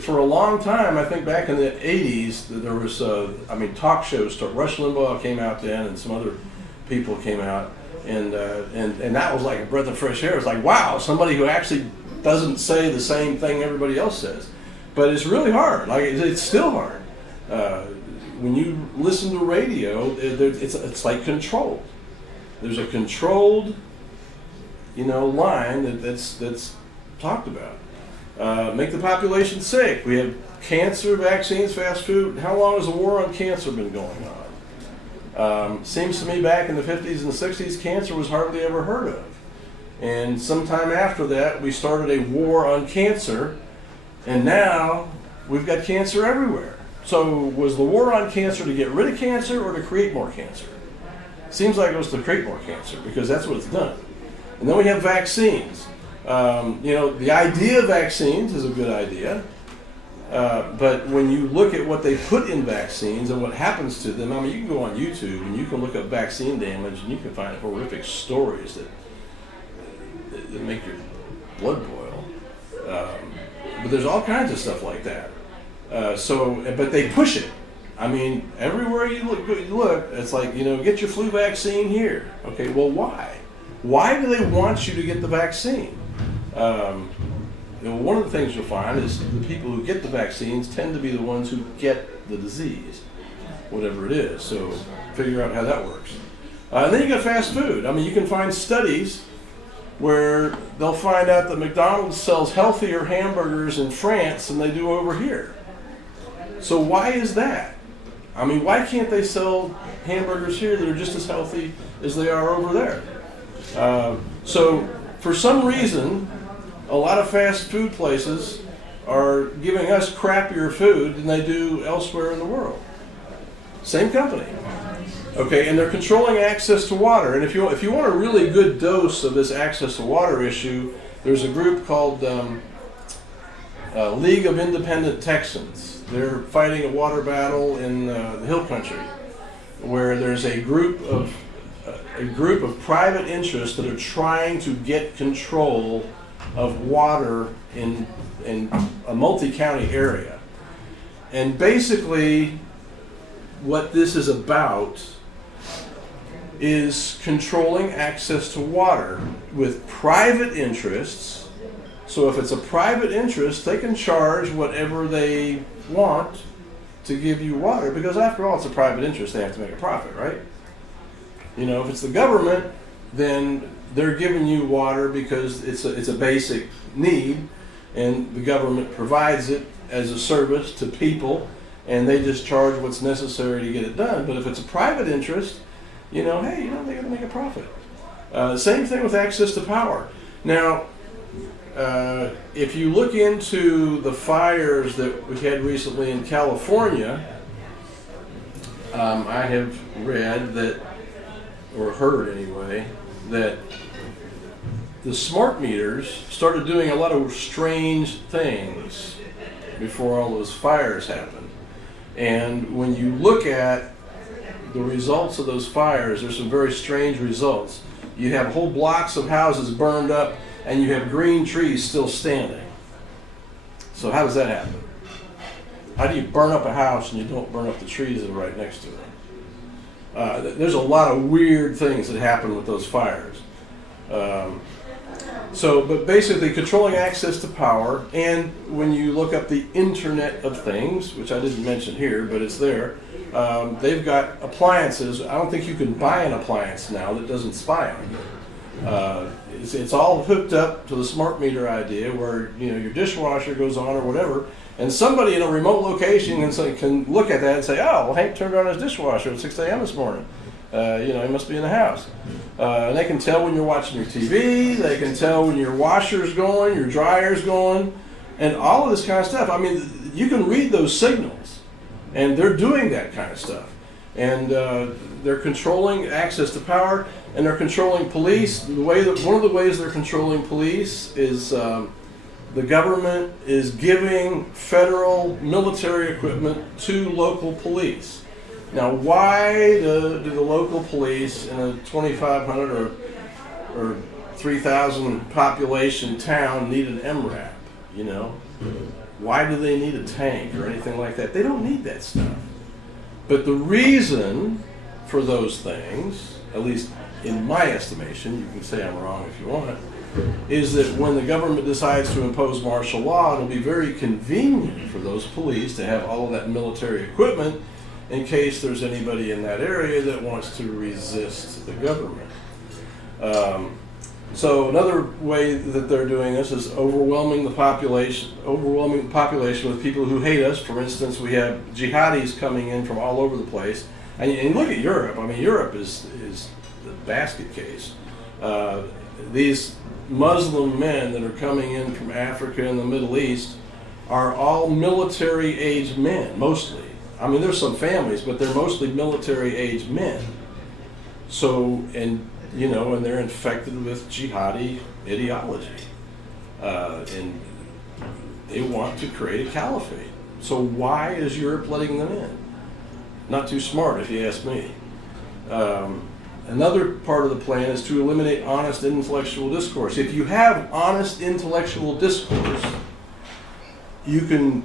For a long time, I think back in the 80s, there was, talk shows. Rush Limbaugh came out then, and some other people came out, and that was like a breath of fresh air. It's like, wow, somebody who actually doesn't say the same thing everybody else says. But it's really hard. Like it's still hard. When you listen to radio, it's like controlled. There's a controlled, line that's talked about. Make the population sick. We have cancer, vaccines, fast food. How long has the war on cancer been going on? Seems to me back in the 50s and the 60s, cancer was hardly ever heard of. And sometime after that, we started a war on cancer, and now we've got cancer everywhere. So was the war on cancer to get rid of cancer or to create more cancer? Seems like it was to create more cancer because that's what it's done. And then we have vaccines. The idea of vaccines is a good idea, but when you look at what they put in vaccines and what happens to them, I mean, you can go on YouTube and you can look up vaccine damage and you can find horrific stories that make your blood boil. But there's all kinds of stuff like that. But they push it. I mean, everywhere you look, it's like, get your flu vaccine here. Okay, well, why? Why do they want you to get the vaccine? One of the things you'll find is the people who get the vaccines tend to be the ones who get the disease, whatever it is. So figure out how that works. And then you got fast food. I mean, you can find studies where they'll find out that McDonald's sells healthier hamburgers in France than they do over here. So why is that? I mean, why can't they sell hamburgers here that are just as healthy as they are over there? So for some reason, a lot of fast food places are giving us crappier food than they do elsewhere in the world. Same company. Okay, and they're controlling access to water. And if you want a really good dose of this access to water issue, there's a group called League of Independent Texans. They're fighting a water battle in the Hill Country, where there's a group of private interests that are trying to get control of water in a multi-county area. And basically, what this is about is controlling access to water with private interests. So if it's a private interest, they can charge whatever they want to give you water, because after all, it's a private interest, they have to make a profit, right? You know, if it's the government, then they're giving you water because it's a basic need, and the government provides it as a service to people, and they just charge what's necessary to get it done. But if it's a private interest, you know, hey, you know, they're going to make a profit. Same thing with access to power. Now, if you look into the fires that we had recently in California, I have read that, or heard anyway, that the smart meters started doing a lot of strange things before all those fires happened. And when you look at the results of those fires, there's some very strange results. You have whole blocks of houses burned up, and you have green trees still standing. So how does that happen? How do you burn up a house and you don't burn up the trees that are right next to it? There's a lot of weird things that happen with those fires. But basically controlling access to power, and when you look up the Internet of Things, which I didn't mention here, but it's there, they've got appliances. I don't think you can buy an appliance now that doesn't spy on you. It's all hooked up to the smart meter idea, where you know your dishwasher goes on or whatever, and somebody in a remote location can look at that and say, "Oh, well, Hank turned on his dishwasher at 6 a.m. this morning. You know, he must be in the house." And they can tell when you're watching your TV. They can tell when your washer's going, your dryer's going, and all of this kind of stuff. I mean, you can read those signals, and they're doing that kind of stuff. And they're controlling access to power, and they're controlling police. One of the ways they're controlling police is the government is giving federal military equipment to local police. Now, why do the local police in a 2,500 or 3,000 population town need an MRAP? You know, why do they need a tank or anything like that? They don't need that stuff. But the reason for those things, at least in my estimation, you can say I'm wrong if you want, is that when the government decides to impose martial law, it'll be very convenient for those police to have all of that military equipment in case there's anybody in that area that wants to resist the government. So another way that they're doing this is overwhelming the population with people who hate us. For instance, we have jihadis coming in from all over the place. And look at Europe. I mean, Europe is the basket case. These Muslim men that are coming in from Africa and the Middle East are all military-aged men, mostly. I mean, there's some families, but they're mostly military-aged men. So, and they're infected with jihadi ideology. And they want to create a caliphate. So why is Europe letting them in? Not too smart, if you ask me. Another part of the plan is to eliminate honest intellectual discourse. If you have honest intellectual discourse, you can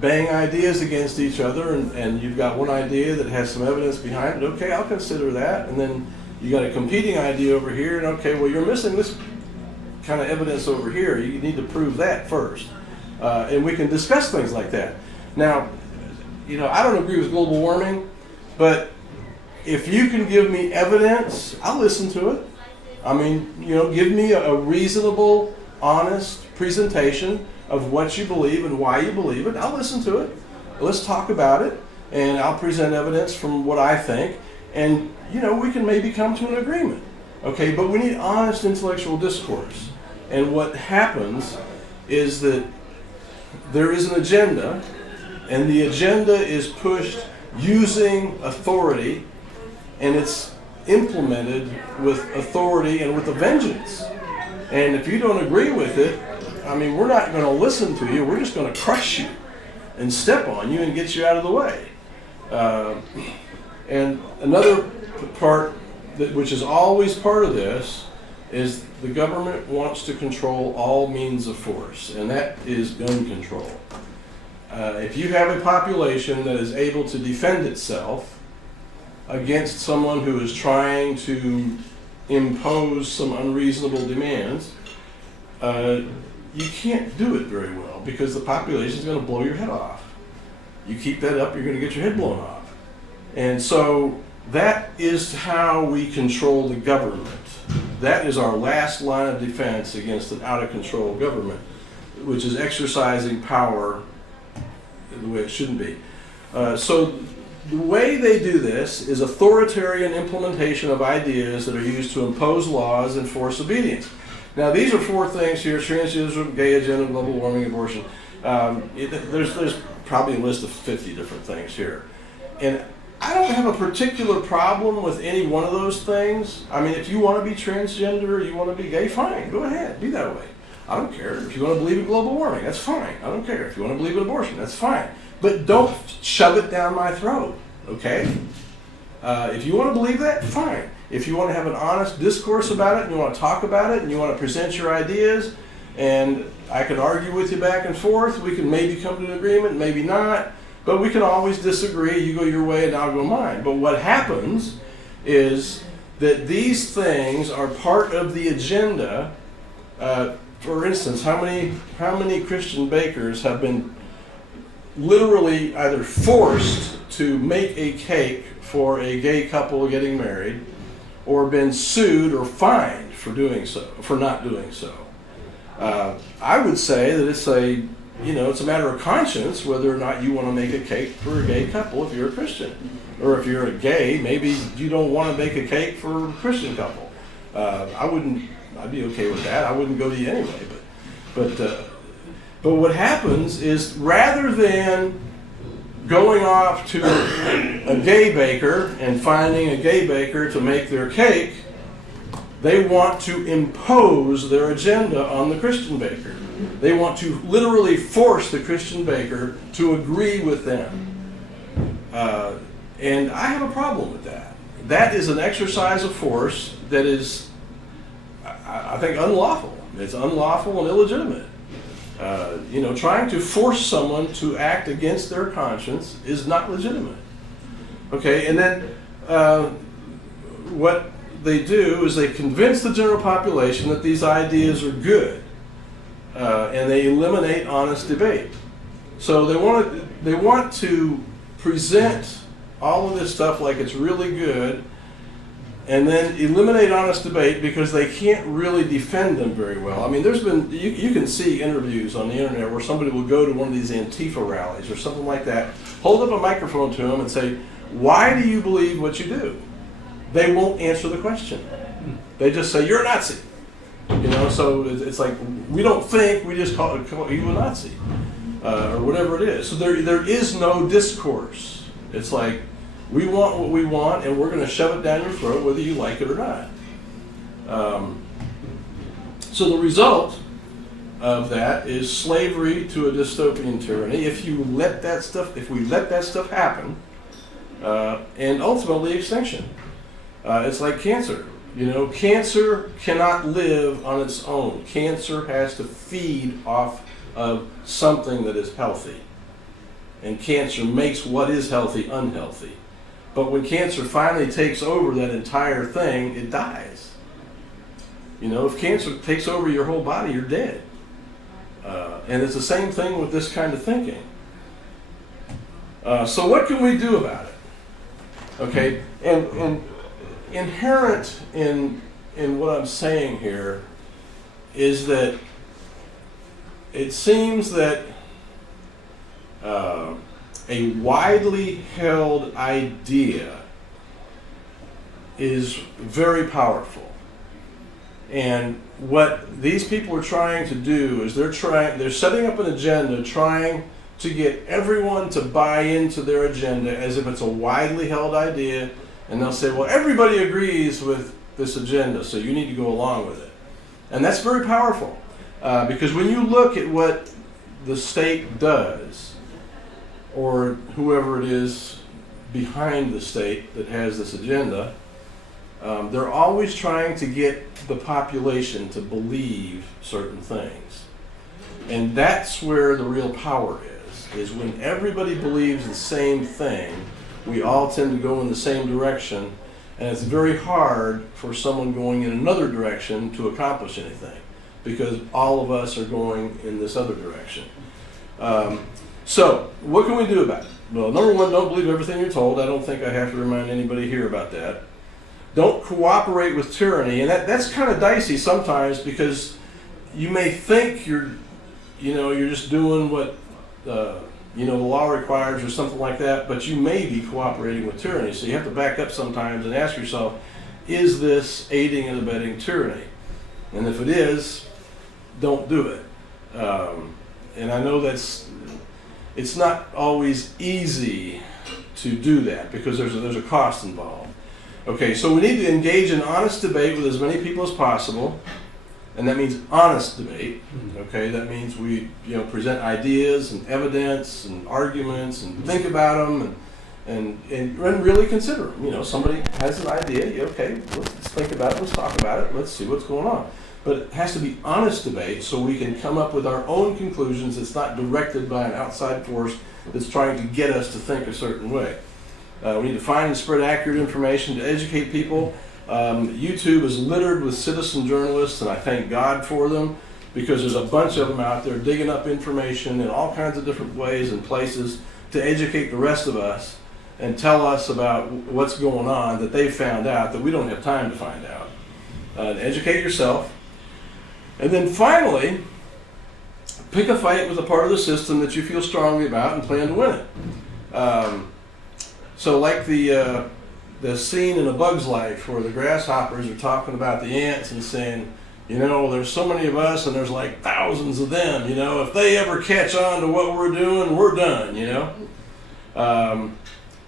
bang ideas against each other, and you've got one idea that has some evidence behind it. Okay, I'll consider that. And then you got a competing idea over here, and okay, well, you're missing this kind of evidence over here. You need to prove that first. And we can discuss things like that. Now, I don't agree with global warming, but if you can give me evidence, I'll listen to it. I mean, give me a reasonable, honest presentation of what you believe and why you believe it. I'll listen to it. Let's talk about it, and I'll present evidence from what I think, and we can maybe come to an agreement. Okay, but we need honest intellectual discourse. And what happens is that there is an agenda, and the agenda is pushed using authority, and it's implemented with authority and with a vengeance. And if you don't agree with it, I mean, we're not going to listen to you. We're just going to crush you and step on you and get you out of the way. And another part, which is always part of this, is the government wants to control all means of force, and that is gun control. If you have a population that is able to defend itself against someone who is trying to impose some unreasonable demands, you can't do it very well because the population is going to blow your head off. You keep that up, you're going to get your head blown off. And so that is how we control the government. That is our last line of defense against an out-of-control government, which is exercising power the way it shouldn't be. So the way they do this is authoritarian implementation of ideas that are used to impose laws and force obedience. Now, these are 4 things here: transgenderism, gay agenda, global warming, abortion. There's probably a list of 50 different things here. And I don't have a particular problem with any one of those things. I mean, if you want to be transgender, you want to be gay, fine, go ahead, be that way. I don't care. If you want to believe in global warming, that's fine. I don't care. If you want to believe in abortion, that's fine. But don't shove it down my throat, okay? If you want to believe that, fine. If you want to have an honest discourse about it, and you want to talk about it, and you want to present your ideas, and I can argue with you back and forth, we can maybe come to an agreement, maybe not, but we can always disagree. You go your way and I'll go mine. But what happens is that these things are part of the agenda. For instance, how many Christian bakers have been literally either forced to make a cake for a gay couple getting married, or been sued or fined for doing so, for not doing so? I would say that it's a matter of conscience whether or not you want to make a cake for a gay couple if you're a Christian. Or if you're a gay, maybe you don't want to make a cake for a Christian couple. I'd be okay with that. I wouldn't go to you anyway. But what happens is, rather than going off to a gay baker and finding a gay baker to make their cake, they want to impose their agenda on the Christian baker. They want to literally force the Christian baker to agree with them. And I have a problem with that. That is an exercise of force that is, I think, unlawful. It's unlawful and illegitimate. Trying to force someone to act against their conscience is not legitimate. Okay, and then what they do is they convince the general population that these ideas are good, and they eliminate honest debate. So they want to present all of this stuff like it's really good, and then eliminate honest debate because they can't really defend them very well. I mean, there's been, you can see interviews on the internet where somebody will go to one of these Antifa rallies or something like that, hold up a microphone to them and say, why do you believe what you do? They won't answer the question. They just say, you're a Nazi. So it's like, we don't think, we just call you a Nazi, or whatever it is. So there is no discourse. It's like, we want what we want, and we're going to shove it down your throat whether you like it or not. So the result of that is slavery to a dystopian tyranny. If we let that stuff happen, and ultimately extinction. It's like cancer. Cancer cannot live on its own. Cancer has to feed off of something that is healthy. And cancer makes what is healthy unhealthy. But when cancer finally takes over that entire thing, it dies. If cancer takes over your whole body, you're dead. And it's the same thing with this kind of thinking. So what can we do about it? Okay, and inherent in what I'm saying here is that it seems that a widely held idea is very powerful. And what these people are trying to do is they're setting up an agenda trying to get everyone to buy into their agenda as if it's a widely held idea, and they'll say, well, everybody agrees with this agenda, so you need to go along with it. And that's very powerful, because when you look at what the state does, or whoever it is behind the state that has this agenda, They're always trying to get the population to believe certain things. And that's where the real power is when everybody believes the same thing, we all tend to go in the same direction, and it's very hard for someone going in another direction to accomplish anything, because all of us are going in this other direction. So, what can we do about it? Well, number one, don't believe everything you're told. I don't think I have to remind anybody here about that. Don't cooperate with tyranny, and that's kind of dicey sometimes, because you may think you're just doing what the law requires or something like that, but you may be cooperating with tyranny. So you have to back up sometimes and ask yourself, is this aiding and abetting tyranny? And if it is, don't do it. And I know it's not always easy to do that, because there's a cost involved. Okay, so we need to engage in honest debate with as many people as possible, and that means honest debate. Okay, that means we present ideas and evidence and arguments and think about them and really consider them. Somebody has an idea. Okay, let's think about it. Let's talk about it. Let's see what's going on. But it has to be honest debate, so we can come up with our own conclusions. It's not directed by an outside force that's trying to get us to think a certain way. We need to find and spread accurate information to educate people. YouTube is littered with citizen journalists, and I thank God for them, because there's a bunch of them out there digging up information in all kinds of different ways and places to educate the rest of us and tell us about what's going on that they found out that we don't have time to find out. Educate yourself. And then finally, pick a fight with a part of the system that you feel strongly about and plan to win it. So like the scene in A Bug's Life where the grasshoppers are talking about the ants and saying, there's so many of us and there's like thousands of them, if they ever catch on to what we're doing, we're done,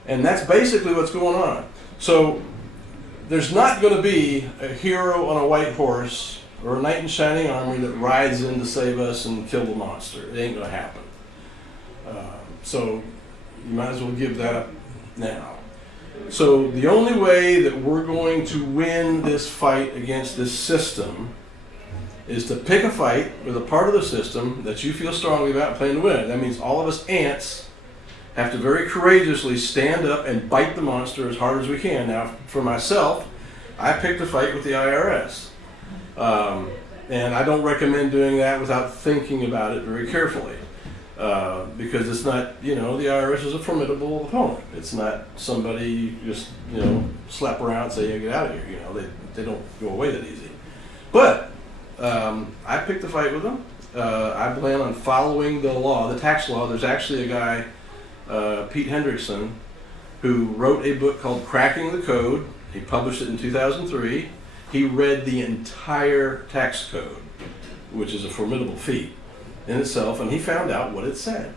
And that's basically what's going on. So there's not going to be a hero on a white horse or a knight in shining armor that rides in to save us and kill the monster. It ain't going to happen. So you might as well give that up now. So the only way that we're going to win this fight against this system is to pick a fight with a part of the system that you feel strongly about and plan to win. That means all of us ants have to very courageously stand up and bite the monster as hard as we can. Now, for myself, I picked a fight with the IRS. And I don't recommend doing that without thinking about it very carefully. Because it's not, the IRS is a formidable opponent. It's not somebody you just, slap around and say, get out of here. They don't go away that easy. But I picked a fight with them. I plan on following the law, the tax law. There's actually a guy, Pete Hendrickson, who wrote a book called Cracking the Code. He published it in 2003. He read the entire tax code, which is a formidable feat in itself, and he found out what it said.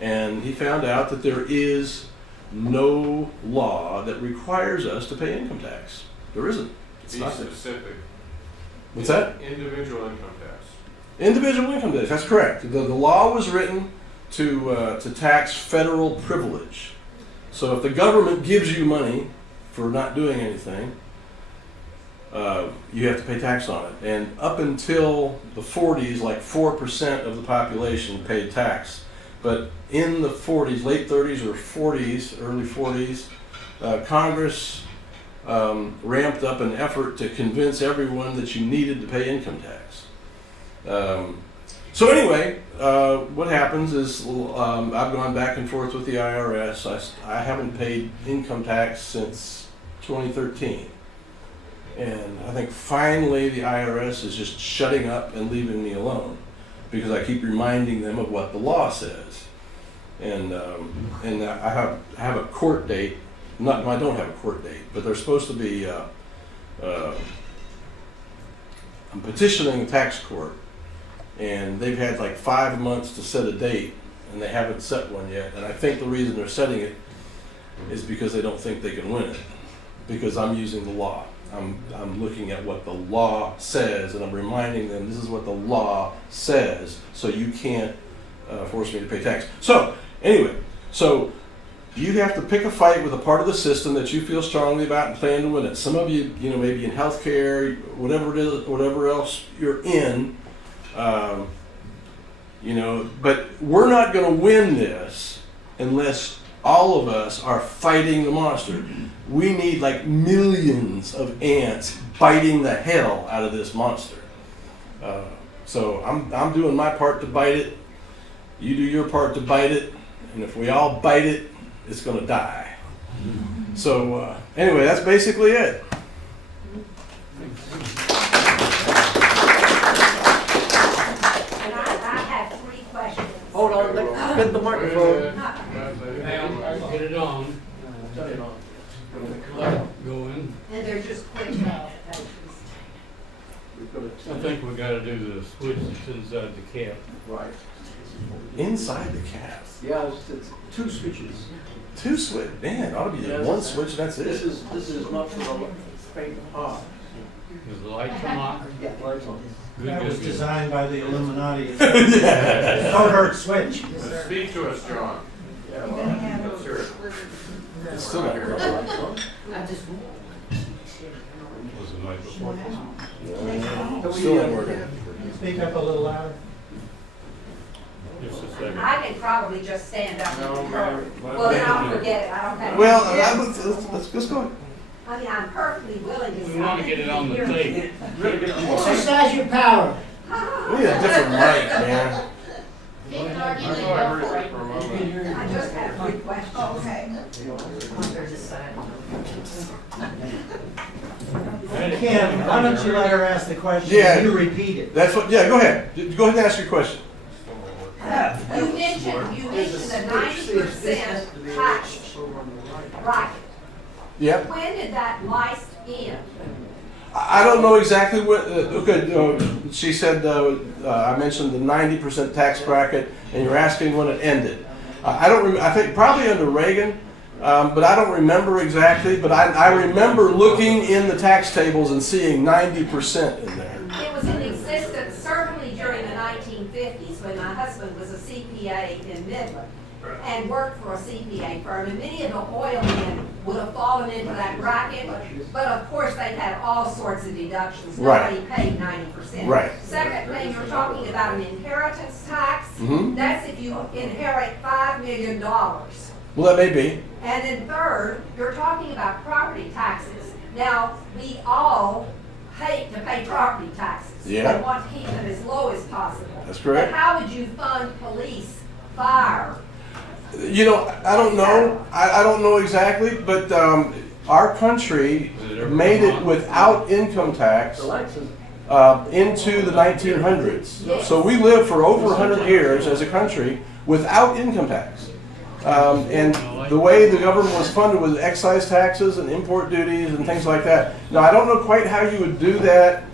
And he found out that there is no law that requires us to pay income tax. There isn't. It's Be not there. specific. What's that? Individual income tax. Individual income tax, that's correct. The law was written to tax federal privilege. So if the government gives you money for not doing anything, you have to pay tax on it. And up until the 40s, like 4% of the population paid tax. But in the 40s, late 30s or 40s, early 40s, Congress ramped up an effort to convince everyone that you needed to pay income tax. So anyway, what happens is I've gone back and forth with the IRS. I haven't paid income tax since 2013. And I think finally the IRS is just shutting up and leaving me alone because I keep reminding them of what the law says. And I have a court date. I don't have a court date, but there's supposed to be. I'm petitioning the tax court, and they've had like 5 months to set a date, and they haven't set one yet. And I think the reason they're setting it is because they don't think they can win it, because I'm using the law. I'm looking at what the law says, and I'm reminding them this is what the law says, so you can't force me to pay tax. So anyway, you have to pick a fight with a part of the system that you feel strongly about and plan to win it. Some of you, maybe in healthcare, whatever it is, whatever else you're in, but we're not going to win this unless all of us are fighting the monster. We need like millions of ants biting the hell out of this monster. So I'm doing my part to bite it. You do your part to bite it. And if we all bite it, it's going to die. So anyway, that's basically it. And I have 3 questions. Hold on, get the microphone. Ma'am, get it on. Turn it on. Let it go in. And they're just quick applications. We've got I to think we gotta do the switch that's inside the cap. right. Inside the cap. Yeah, it's 2 switches. 2 switch. Man, it ought to be Yes. 1 switch. That's This it. is not for the faint of heart. Does the light come on? Yeah, lights on. Good, That was good, good. designed by the Illuminati. Sauter switch. Speak to us, John. Let's hear it. It's still not working. Lights on. Was the night before? Still not working. Speak up a little louder. Just a second. I can probably just stand up No, and ma'am. well, then I'll forget it. I don't have. Well, let's go. I mean, I'm perfectly willing to. We wanna get it on the tape. Really get the Exercise your power. We need a different mic, man. I thought I heard it for a moment. I just have 3 questions. Okay. Ken, why don't you let her ask the question Yeah. and you repeat it? That's what. Yeah, go ahead. Go ahead and ask your question. You mentioned the 90% tax bracket. Yep. When did that license end? I don't know exactly what. She said I mentioned the 90% tax bracket, and you're asking when it ended. I don't. I think probably under Reagan, but I don't remember exactly. But I remember looking in the tax tables and seeing 90% in there. It was in existence certainly during the 1950s when my husband was a CPA in Midland and worked for a CPA firm, and many of the oil men would have fallen into that bracket, but of course they had all sorts of deductions. Right. Nobody paid 90%. Right. Second thing, you're talking about an inheritance tax. Mhm. That's if you inherit $5 million. Well, that may be. And then third, you're talking about property taxes. Now, we all hate to pay property taxes. Yeah. We want to keep them as low as possible. That's correct. But how would you fund police, fire? I don't know. I don't know exactly, but our country made it without income tax The lights is. into the 1900s. So we lived for over 100 years as a country without income tax. And the way the government was funded was excise taxes and import duties and things like that. Now, I don't know quite how you would do that.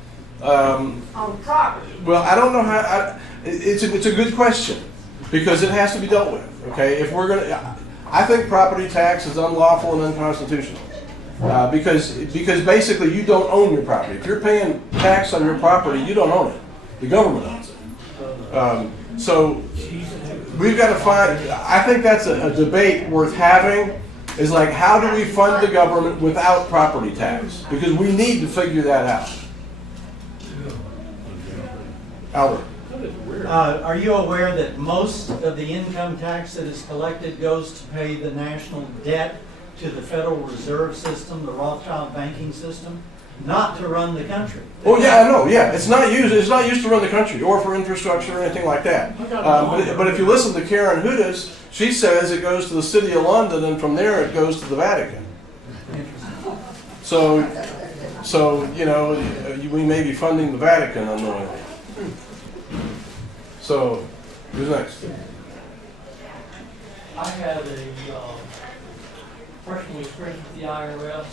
On property. Well, I don't know how. It's a good question because it has to be dealt with. Okay, if we're gonna, I think property tax is unlawful and unconstitutional because basically you don't own your property. If you're paying tax on your property, you don't own it. The government owns it. So we've got to find. I think that's a debate worth having. Is like how do we fund the government without property tax? Because we need to figure that out. Albert. Are you aware that most of the income tax that is collected goes to pay the national debt to the Federal Reserve System, the Rothschild banking system, not to run the country? Oh yeah, I know. Yeah, it's not used. It's not used to run the country or for infrastructure or anything like that. But if you listen to Karen Hudas, she says it goes to the City of London, and from there it goes to the Vatican. So we may be funding the Vatican unknowingly. So, who's next? I had a personal experience with the IRS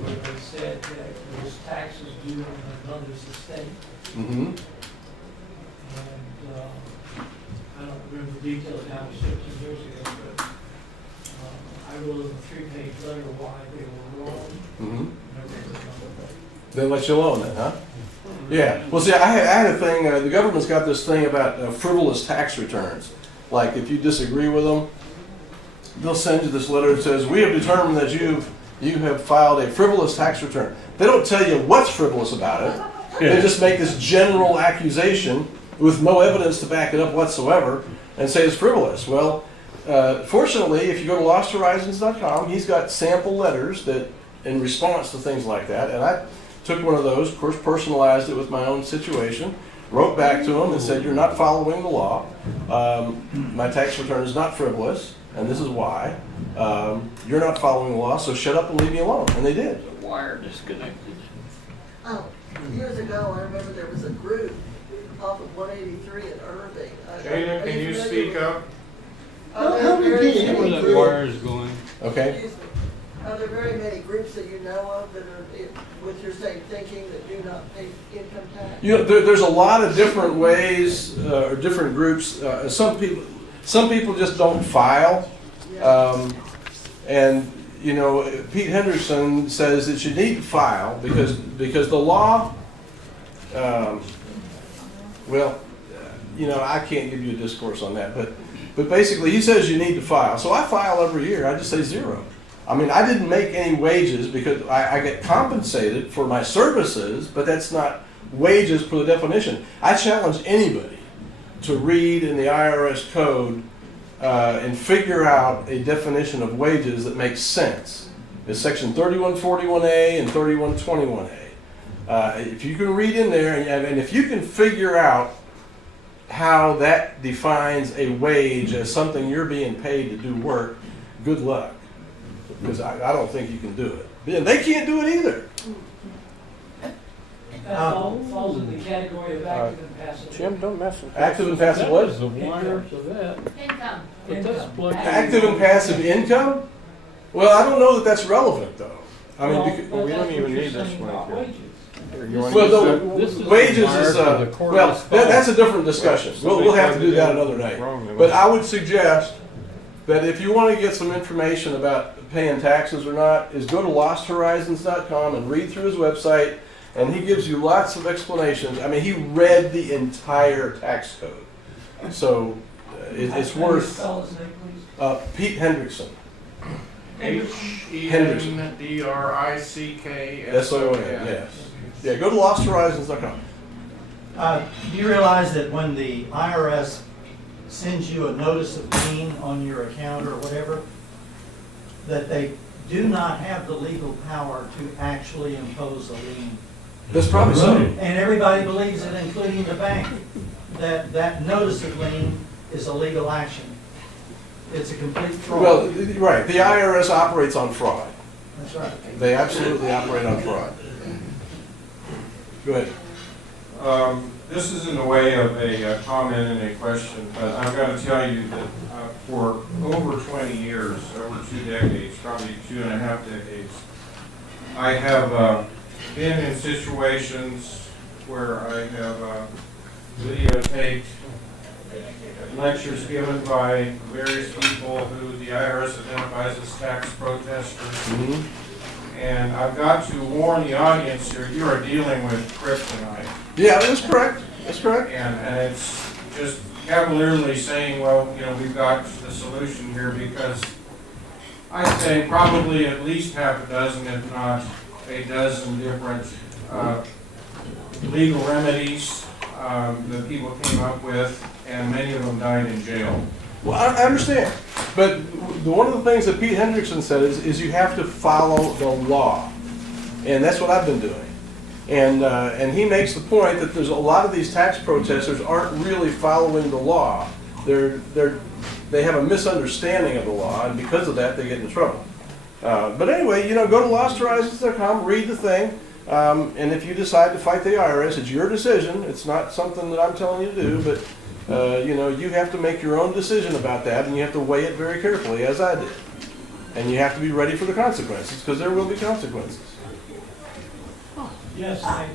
where they said that there was taxes due on another's estate. Mm-hmm. And I don't remember the details now, it was 15 years ago, but I wrote them a 3-page letter why they were wrong. Mm-hmm. Never heard of it. They let you alone then, huh? Yeah. Well, see, I had a thing. The government's got this thing about frivolous tax returns. Like, if you disagree with them, they'll send you this letter that says, we have determined that you have filed a frivolous tax return. They don't tell you what's frivolous about it. They just make this general accusation with no evidence to back it up whatsoever and say it's frivolous. Well, fortunately, if you go to losthorizons.com, he's got sample letters that in response to things like that. And I took one of those, of course, personalized it with my own situation, wrote back to him and said, you're not following the law. My tax return is not frivolous, and this is why. You're not following the law, so shut up and leave me alone. And they did. The wire disconnected. Oh, years ago, I remember there was a group off of 183 in Irving. Jada, can you speak up? How many See where that wire is going? Okay? Excuse me. Are there very many groups that you know of that are with your same thinking that do not pay income tax? You know, there's a lot of different ways or different groups. Some people just don't file. Yeah. And you know, Pete Hendrickson says that you need to file because the law. Well, you know, I can't give you a discourse on that, but basically he says you need to file. So I file every year. I just say 0. I mean, I didn't make any wages because I get compensated for my services, but that's not wages per the definition. I challenge anybody to read in the IRS code and figure out a definition of wages that makes sense. It's section 3141A and 3121A. If you can read in there and if you can figure out how that defines a wage as something you're being paid to do work, good luck. Because I don't think you can do it. And they can't do it either. That falls in the category of active and passive. Jim, don't mess with active and passive That what? was the wire to that. Income. But that's plugged in. Active and passive income? Well, I don't know that that's relevant though. I mean, Well, because, that's what you're saying about wages. well, This is wages the wire is to the cordless well, that's phone. a different discussion. We'll have to do that another day. But I would suggest that if you want to get some information about paying taxes or not, is go to losthorizons.com and read through his website, and he gives you lots of explanations. I mean, he read the entire tax code, so it's How do you worth. spell his name, please? Pete Hendrickson. HENDRICKSON. Yes. Yeah, go to losthorizons.com. Do you realize that when the IRS sends you a notice of lien on your account or whatever, that they do not have the legal power to actually impose a lien? That's probably so. And everybody believes it, including the bank, that notice of lien is a legal action. It's a complete fraud. Well, right. The IRS operates on fraud. That's right. They absolutely operate on fraud. Go ahead. This is in the way of a comment and a question, but I've got to tell you that for over 20 years, over 2 decades, probably 2.5 decades, I have been in situations where I have videotaped lectures given by various people who the IRS identifies as tax protesters. And I've got to warn the audience here, you are dealing with kryptonite. Yeah, that's correct. That's correct. And it's just cavalierly saying, well, you know, we've got the solution here because I'd say probably at least half a dozen, if not a dozen different legal remedies that people came up with, and many of them died in jail. Well, I understand. But one of the things that Pete Hendrickson said is you have to follow the law. And that's what I've been doing. And he makes the point that there's a lot of these tax protesters aren't really following the law. They have a misunderstanding of the law, and because of that, they get in trouble. But anyway, you know, go to losthorizons.com, read the thing, and if you decide to fight the IRS, it's your decision. It's not something that I'm telling you to do, but you know, you have to make your own decision about that, and you have to weigh it very carefully, as I did. And you have to be ready for the consequences, because there will be consequences. Yes, I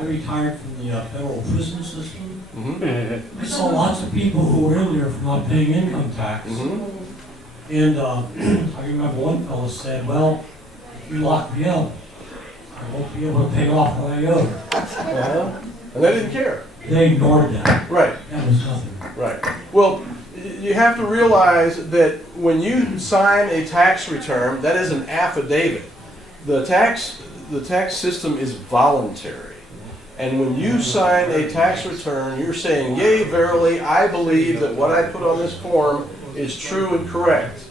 retired from the federal prison system. I saw lots of people who were in there for not paying income tax. And I remember one fellow said, well, if you lock me up, I won't be able to pay off what I owe. And they didn't care. They ignored that. Right. That was nothing. Right. Well, you have to realize that when you sign a tax return, that is an affidavit. The tax system is voluntary. And when you sign a tax return, you're saying, yea, verily, I believe that what I put on this form is true and correct.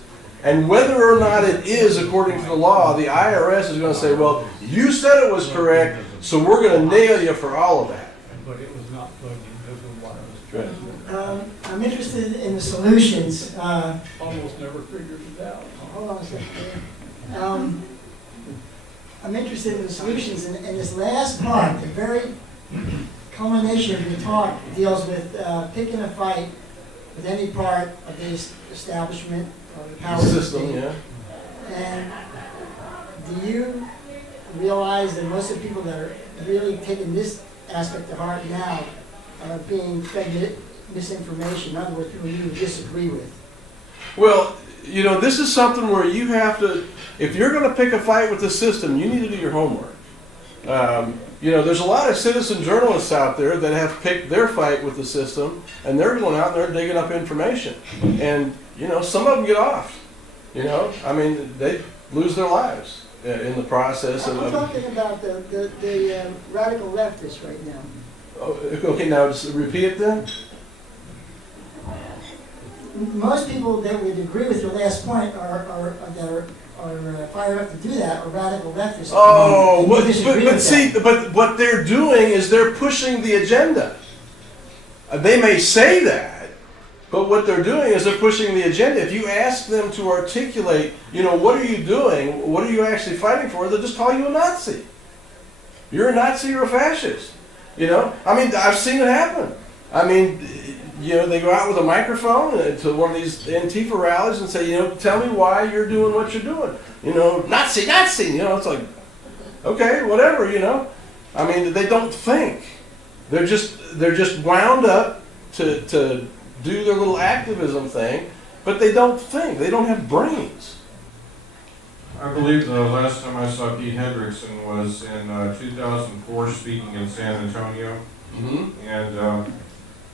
And whether or not it is according to the law, the IRS is going to say, well, you said it was correct, so we're going to nail you for all of that. But it was not plugged in because of wireless transmitter. I'm interested in the solutions. Almost never figured it out. Hold on a second. I'm interested in the solutions, and this last part, the very culmination of your talk, deals with picking a fight with any part of the establishment or the power System, yeah. And do you realize that most of the people that are really taking this aspect to heart now are being fed misinformation? In other words, people you disagree with. Well, you know, this is something where you have to, if you're going to pick a fight with the system, you need to do your homework. You know, there's a lot of citizen journalists out there that have picked their fight with the system, and they're going out there digging up information. And, you know, some of them get off. You know, I mean, they lose their lives in the process. I'm talking about the radical leftists right now. Oh, okay, now just repeat it then. Most people that would agree with your last point are fired up to do that are radical leftists. Oh, And you disagree but with see, that. but what they're doing is they're pushing the agenda. They may say that, but what they're doing is they're pushing the agenda. If you ask them to articulate, you know, what are you doing? What are you actually fighting for? They'll just call you a Nazi. You're a Nazi or a fascist. You know, I mean, I've seen it happen. I mean, you know, they go out with a microphone to one of these Antifa rallies and say, you know, tell me why you're doing what you're doing. You know, Nazi, Nazi. You know, it's like, okay, whatever. You know, I mean, they don't think. They're just wound up to do their little activism thing, but they don't think. They don't have brains. I believe the last time I saw Pete Hendrickson was in 2004 speaking in San Antonio. Mm-hmm. And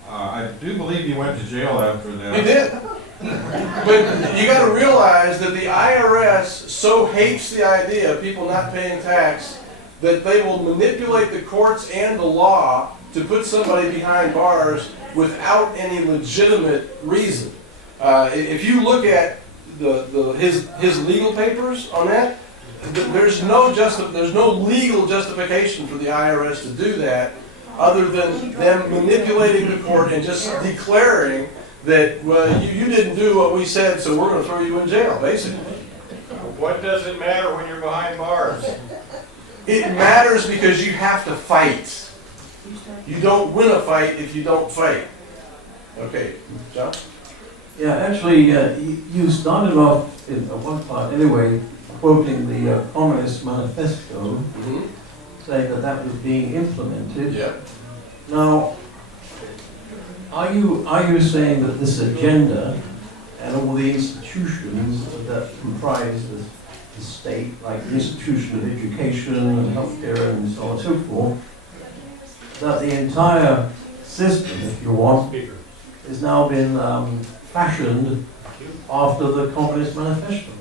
I do believe he went to jail after that. He did. But you got to realize that the IRS so hates the idea of people not paying tax that they will manipulate the courts and the law to put somebody behind bars without any legitimate reason. If you look at his legal papers on that, there's no legal justification for the IRS to do that, other than them manipulating the court and just declaring that, well, you didn't do what we said, so we're going to throw you in jail, basically. What does it matter when you're behind bars? It matters because you have to fight. You don't win a fight if you don't fight. Okay, John? Yeah, actually, you started off in one part anyway, quoting the Communist Manifesto, saying that was being implemented. Yeah. Now, are you saying that this agenda and all the institutions that comprise the state, like the institution of education and healthcare and so on and so forth, that the entire system, if you want, has now been fashioned after the Communist Manifesto?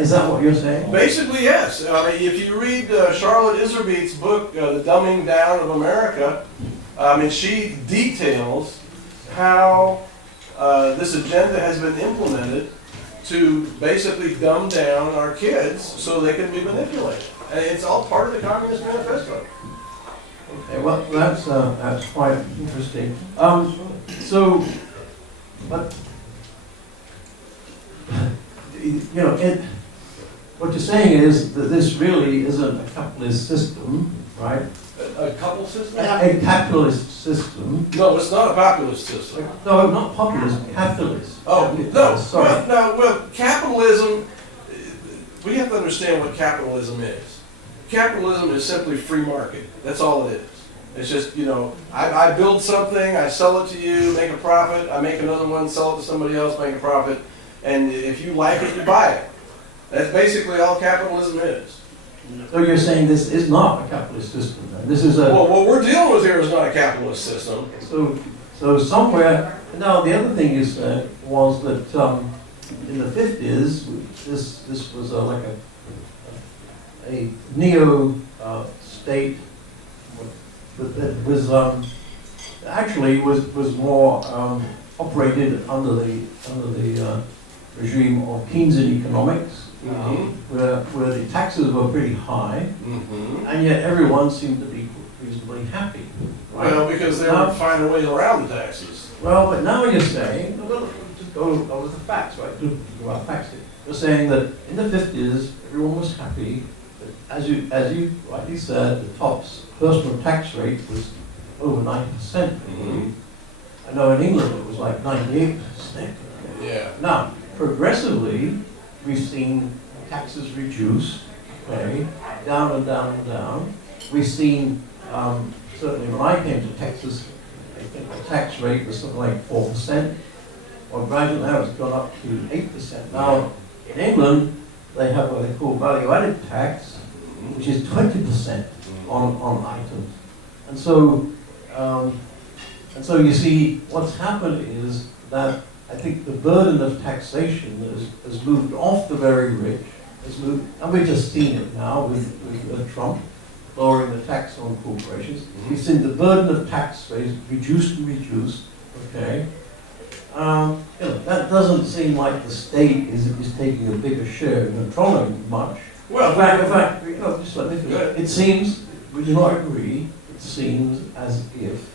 Is that what you're saying? Basically, yes. If you read Charlotte Iserbyt's book, The Dumbing Down of America, she details how this agenda has been implemented to basically dumb down our kids so they can be manipulated. And it's all part of the Communist Manifesto. Okay, well, that's quite interesting. But you know, what you're saying is that this really isn't a capitalist system, right? A couple system? A capitalist system. No, it's not a populist system. No, not populist, capitalist. Oh, Capitalist, no. sorry. Well, capitalism, we have to understand what capitalism is. Capitalism is simply free market. That's all it is. It's just, you know, I build something, I sell it to you, make a profit, I make another one, sell it to somebody else, make a profit, and if you like it, you buy it. That's basically all capitalism is. So you're saying this is not a capitalist system, then? This is a... Well, what we're dealing with here is not a capitalist system. So somewhere Now, the other thing you said was that in the 50s, this was like a neo-state that was actually was more operated under the regime of Keynesian economics, where the taxes were pretty high, and yet everyone seemed to be reasonably happy. Right? Well, because they were finding ways around the taxes. Well, but now you're saying, well, just go with the facts, right? Go out facts here. You're saying that in the 50s, everyone was happy. But as you rightly said, the top personal tax rate was over 90%. I know in England it was like 98%. Yeah. Now, progressively, we've seen taxes reduced, okay, down and down and down. We've seen, certainly when I came to Texas, I think the tax rate was something like 4%, or gradually now it's gone up to 8%. Now, in England, they have what they call value-added tax, which is 20% on items. And so you see, what's happened is that I think the burden of taxation has moved off the very rich, and we've just seen it now with Trump lowering the tax on corporations. We've seen the burden of tax reduced and reduced, okay? That doesn't seem like the state is taking a bigger share and controlling much. Well, In fact, just let me finish. It seems, we do not agree, it seems as if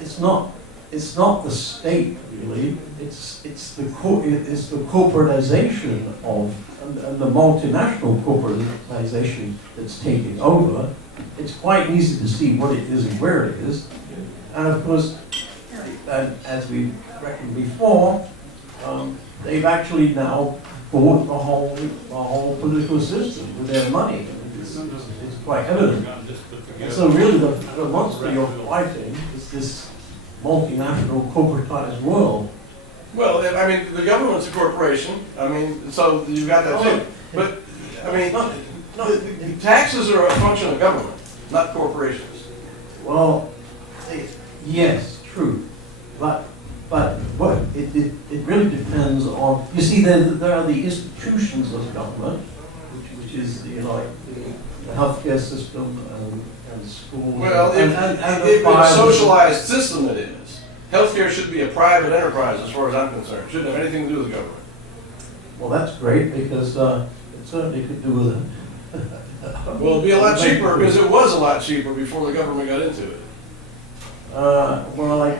it's not the state really, it's the corporatization of and the multinational corporatization that's taking over. It's quite easy to see what it is and where it is, and of course, as we reckoned before, they've actually now bought the whole political system with their money. It's quite evident. And so really the monster you're fighting is this multinational corporatized world. Well, I mean, the government's a corporation. I mean, so you've got that too. But, I mean, the taxes are a function of government, not corporations. Well, yes, true. But what it really depends on, you see, there are the institutions of government, which is, like the healthcare system and schools. Well, and if a socialized system it is. Healthcare should be a private enterprise as far as I'm concerned. Shouldn't have anything to do with the government. Well, that's great, because it certainly could do with it. Well, it'd be a lot cheaper because it was a lot cheaper before the government got into it. Well, like,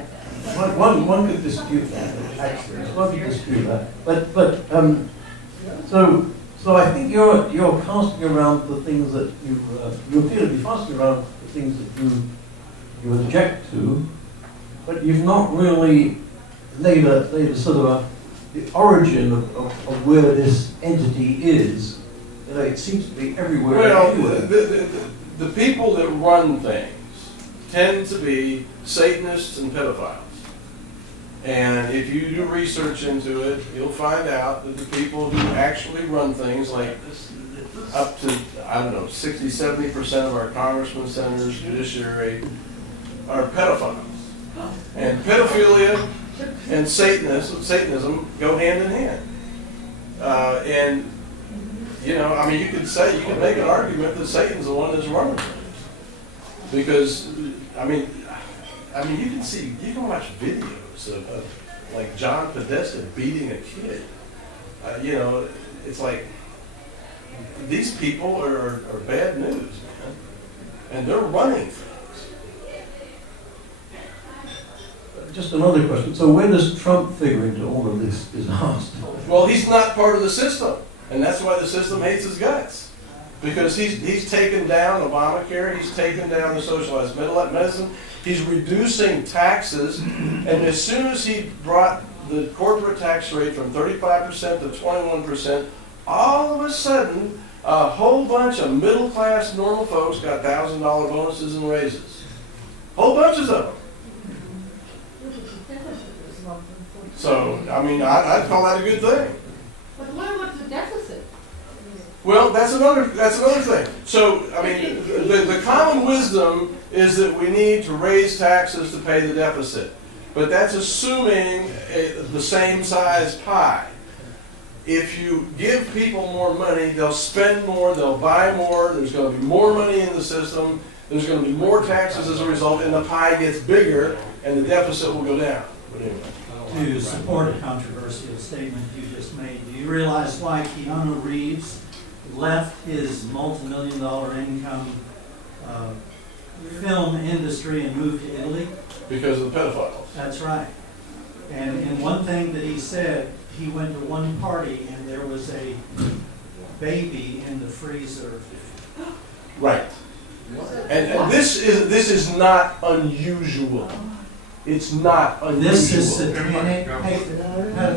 one could dispute that, actually. One could dispute that. But so I think you're casting around the things that you appear to be casting around the things that you object to, but you've not really laid a sort of the origin of where this entity is. You know, it seems to be everywhere. Well, the people that run things tend to be Satanists and pedophiles. And if you do research into it, you'll find out that the people who actually run things, like up to, 60-70% of our congressmen, senators, judiciary, are pedophiles. And pedophilia and Satanism go hand in hand. And, you could make an argument that Satan's the one that's running things. Because, you can watch videos of like John Podesta beating a kid. It's like, these people are bad news, man. And they're running things. Just another question. So where does Trump figure into all of this disaster? Well, he's not part of the system. And that's why the system hates his guts. Because he's taken down Obamacare, he's taken down the socialized medicine, he's reducing taxes, and as soon as he brought the corporate tax rate from 35% to 21%, all of a sudden, a whole bunch of middle-class normal folks got $1,000 bonuses and raises. Whole bunches of them. So, I'd call that a good thing. But what about the deficit? Well, that's another thing. So, the common wisdom is that we need to raise taxes to pay the deficit. but that's assuming the same size pie. If you give people more money, they'll spend more, they'll buy more, there's going to be more money in the system, there's going to be more taxes as a result, and the pie gets bigger, and the deficit will go down. But anyway. To support a controversial statement you just made, do you realize why Keanu Reeves left his multi-million-dollar income film industry and moved to Italy? Because of the pedophiles. That's right. And one thing that he said, he went to one party and there was a baby in the freezer. Right. And this is not unusual. It's not unusual. This is satanic.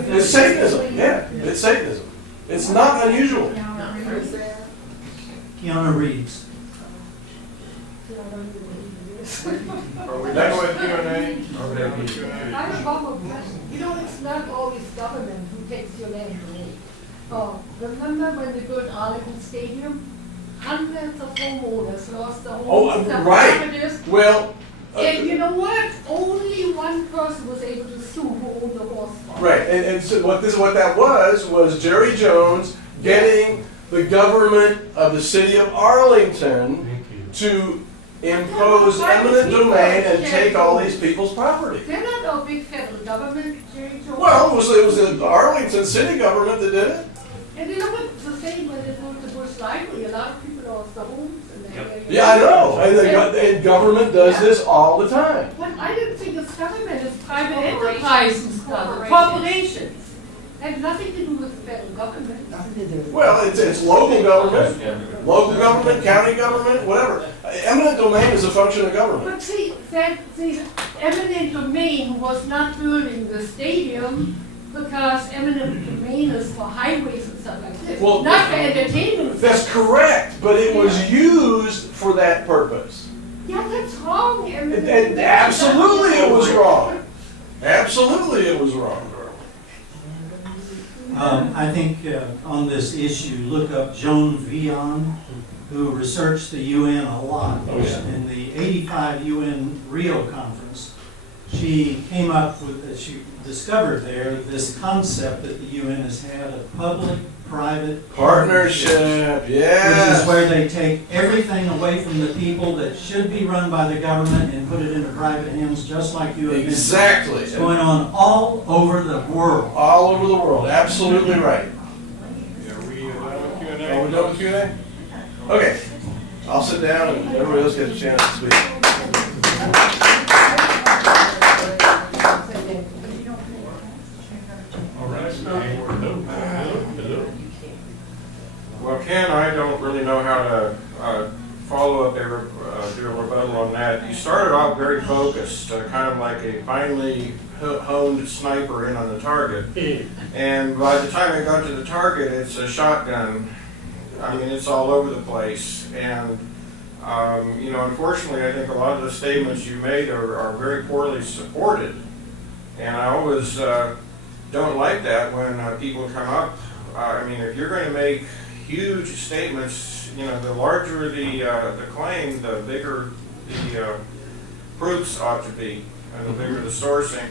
It's Satanism. Yeah, it's Satanism. It's not unusual. Keanu Reeves. Are we done with Q&A? I have one more question. You know, it's not always government who takes your land away. Remember when they built Arlington Stadium? Hundreds of homeowners lost their homes. their right. properties. Well, And you know what? Only one person was able to sue who owned the horse farm. right. And so what that was Jerry Jones getting the government of the city of Arlington to impose eminent domain and take all these people's property. They're not our big federal government, Jerry Jones. Well, it was the Arlington city government that did it. And you know what? It's the same when they built the Bush Library. A lot of people lost their homes. And they Yeah, I know. And government does this all the time. But I didn't think it's government, it's private enterprises, corporations. Had nothing to do with the federal government. Well, it's local government, county government, whatever. Eminent domain is a function of government. But see, that the eminent domain was not building the stadium because eminent domain is for highways and stuff like this, Well, not for entertainment. That's correct, but it was used for that purpose. Yeah, that's wrong. And absolutely it was wrong. Absolutely it was wrong. I think on this issue, look up Joan Vion, who researched the UN a lot. Oh, yeah. In the 85 UN Rio conference, she came up with, she discovered there this concept that the UN has had of public-private Partnership, which yeah. is where they take everything away from the people that should be run by the government and put it into private hands, just like you have mentioned. Exactly. It's going on all over the world. All over the world, absolutely right. Are we done with Q&A? Are we done with Q&A? Okay, I'll sit down and everybody else gets a chance to speak. Well, Ken, I don't really know how to follow up, do a rebuttal on that. You started off very focused, kind of like a finely honed sniper in on the target. And by the time it got to the target, it's a shotgun. I mean, it's all over the place. And, you know, unfortunately, I think a lot of the statements you made are very poorly supported. And I always don't like that when people come up. I mean, if you're going to make huge statements, you know, the larger the claim, the bigger the proofs ought to be, and the bigger the sourcing.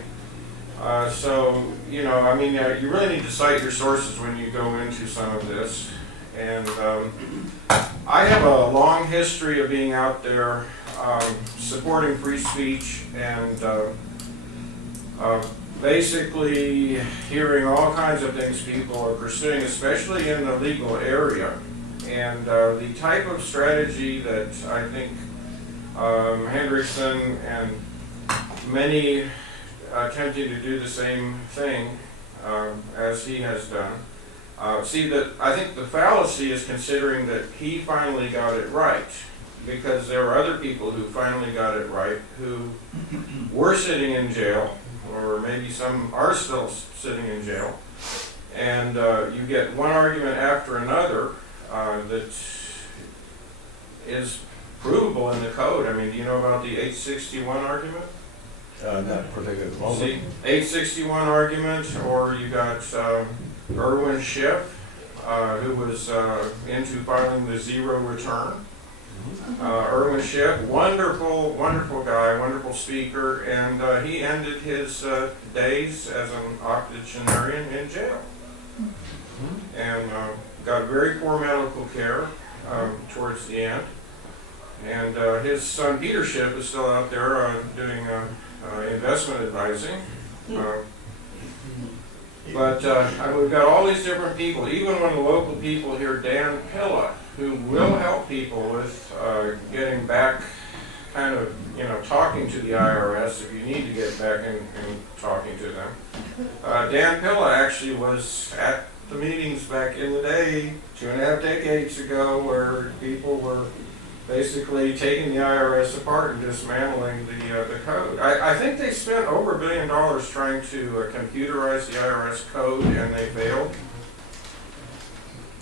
So, you know, I mean, you really need to cite your sources when you go into some of this. And I have a long history of being out there supporting free speech and basically hearing all kinds of things people are pursuing, especially in the legal area. And the type of strategy that I think Hendrickson and many attempting to do the same thing as he has done. See, that I think the fallacy is considering that he finally got it right, because there are other people who finally got it right who were sitting in jail, or maybe some are still sitting in jail, and you get one argument after another that is provable in the code. I mean, do you know about the 861 argument? Not particularly at the moment. See, 861 argument, or you got Irwin Schiff, who was into filing the zero return. Erwin Schiff, wonderful, wonderful guy, wonderful speaker, and he ended his days as an octogenarian in jail. And got very poor medical care towards the end. And his son Peter Schiff is still out there doing investment advising. But we've got all these different people, even one of the local people here, Dan Pilla, who will help people with getting back, kind of, talking to the IRS if you need to get back and talking to them. Dan Pilla actually was at the meetings back in the day, 2.5 decades ago, where people were basically taking the IRS apart and dismantling the code. I think they spent over $1 billion trying to computerize the IRS code, and they failed.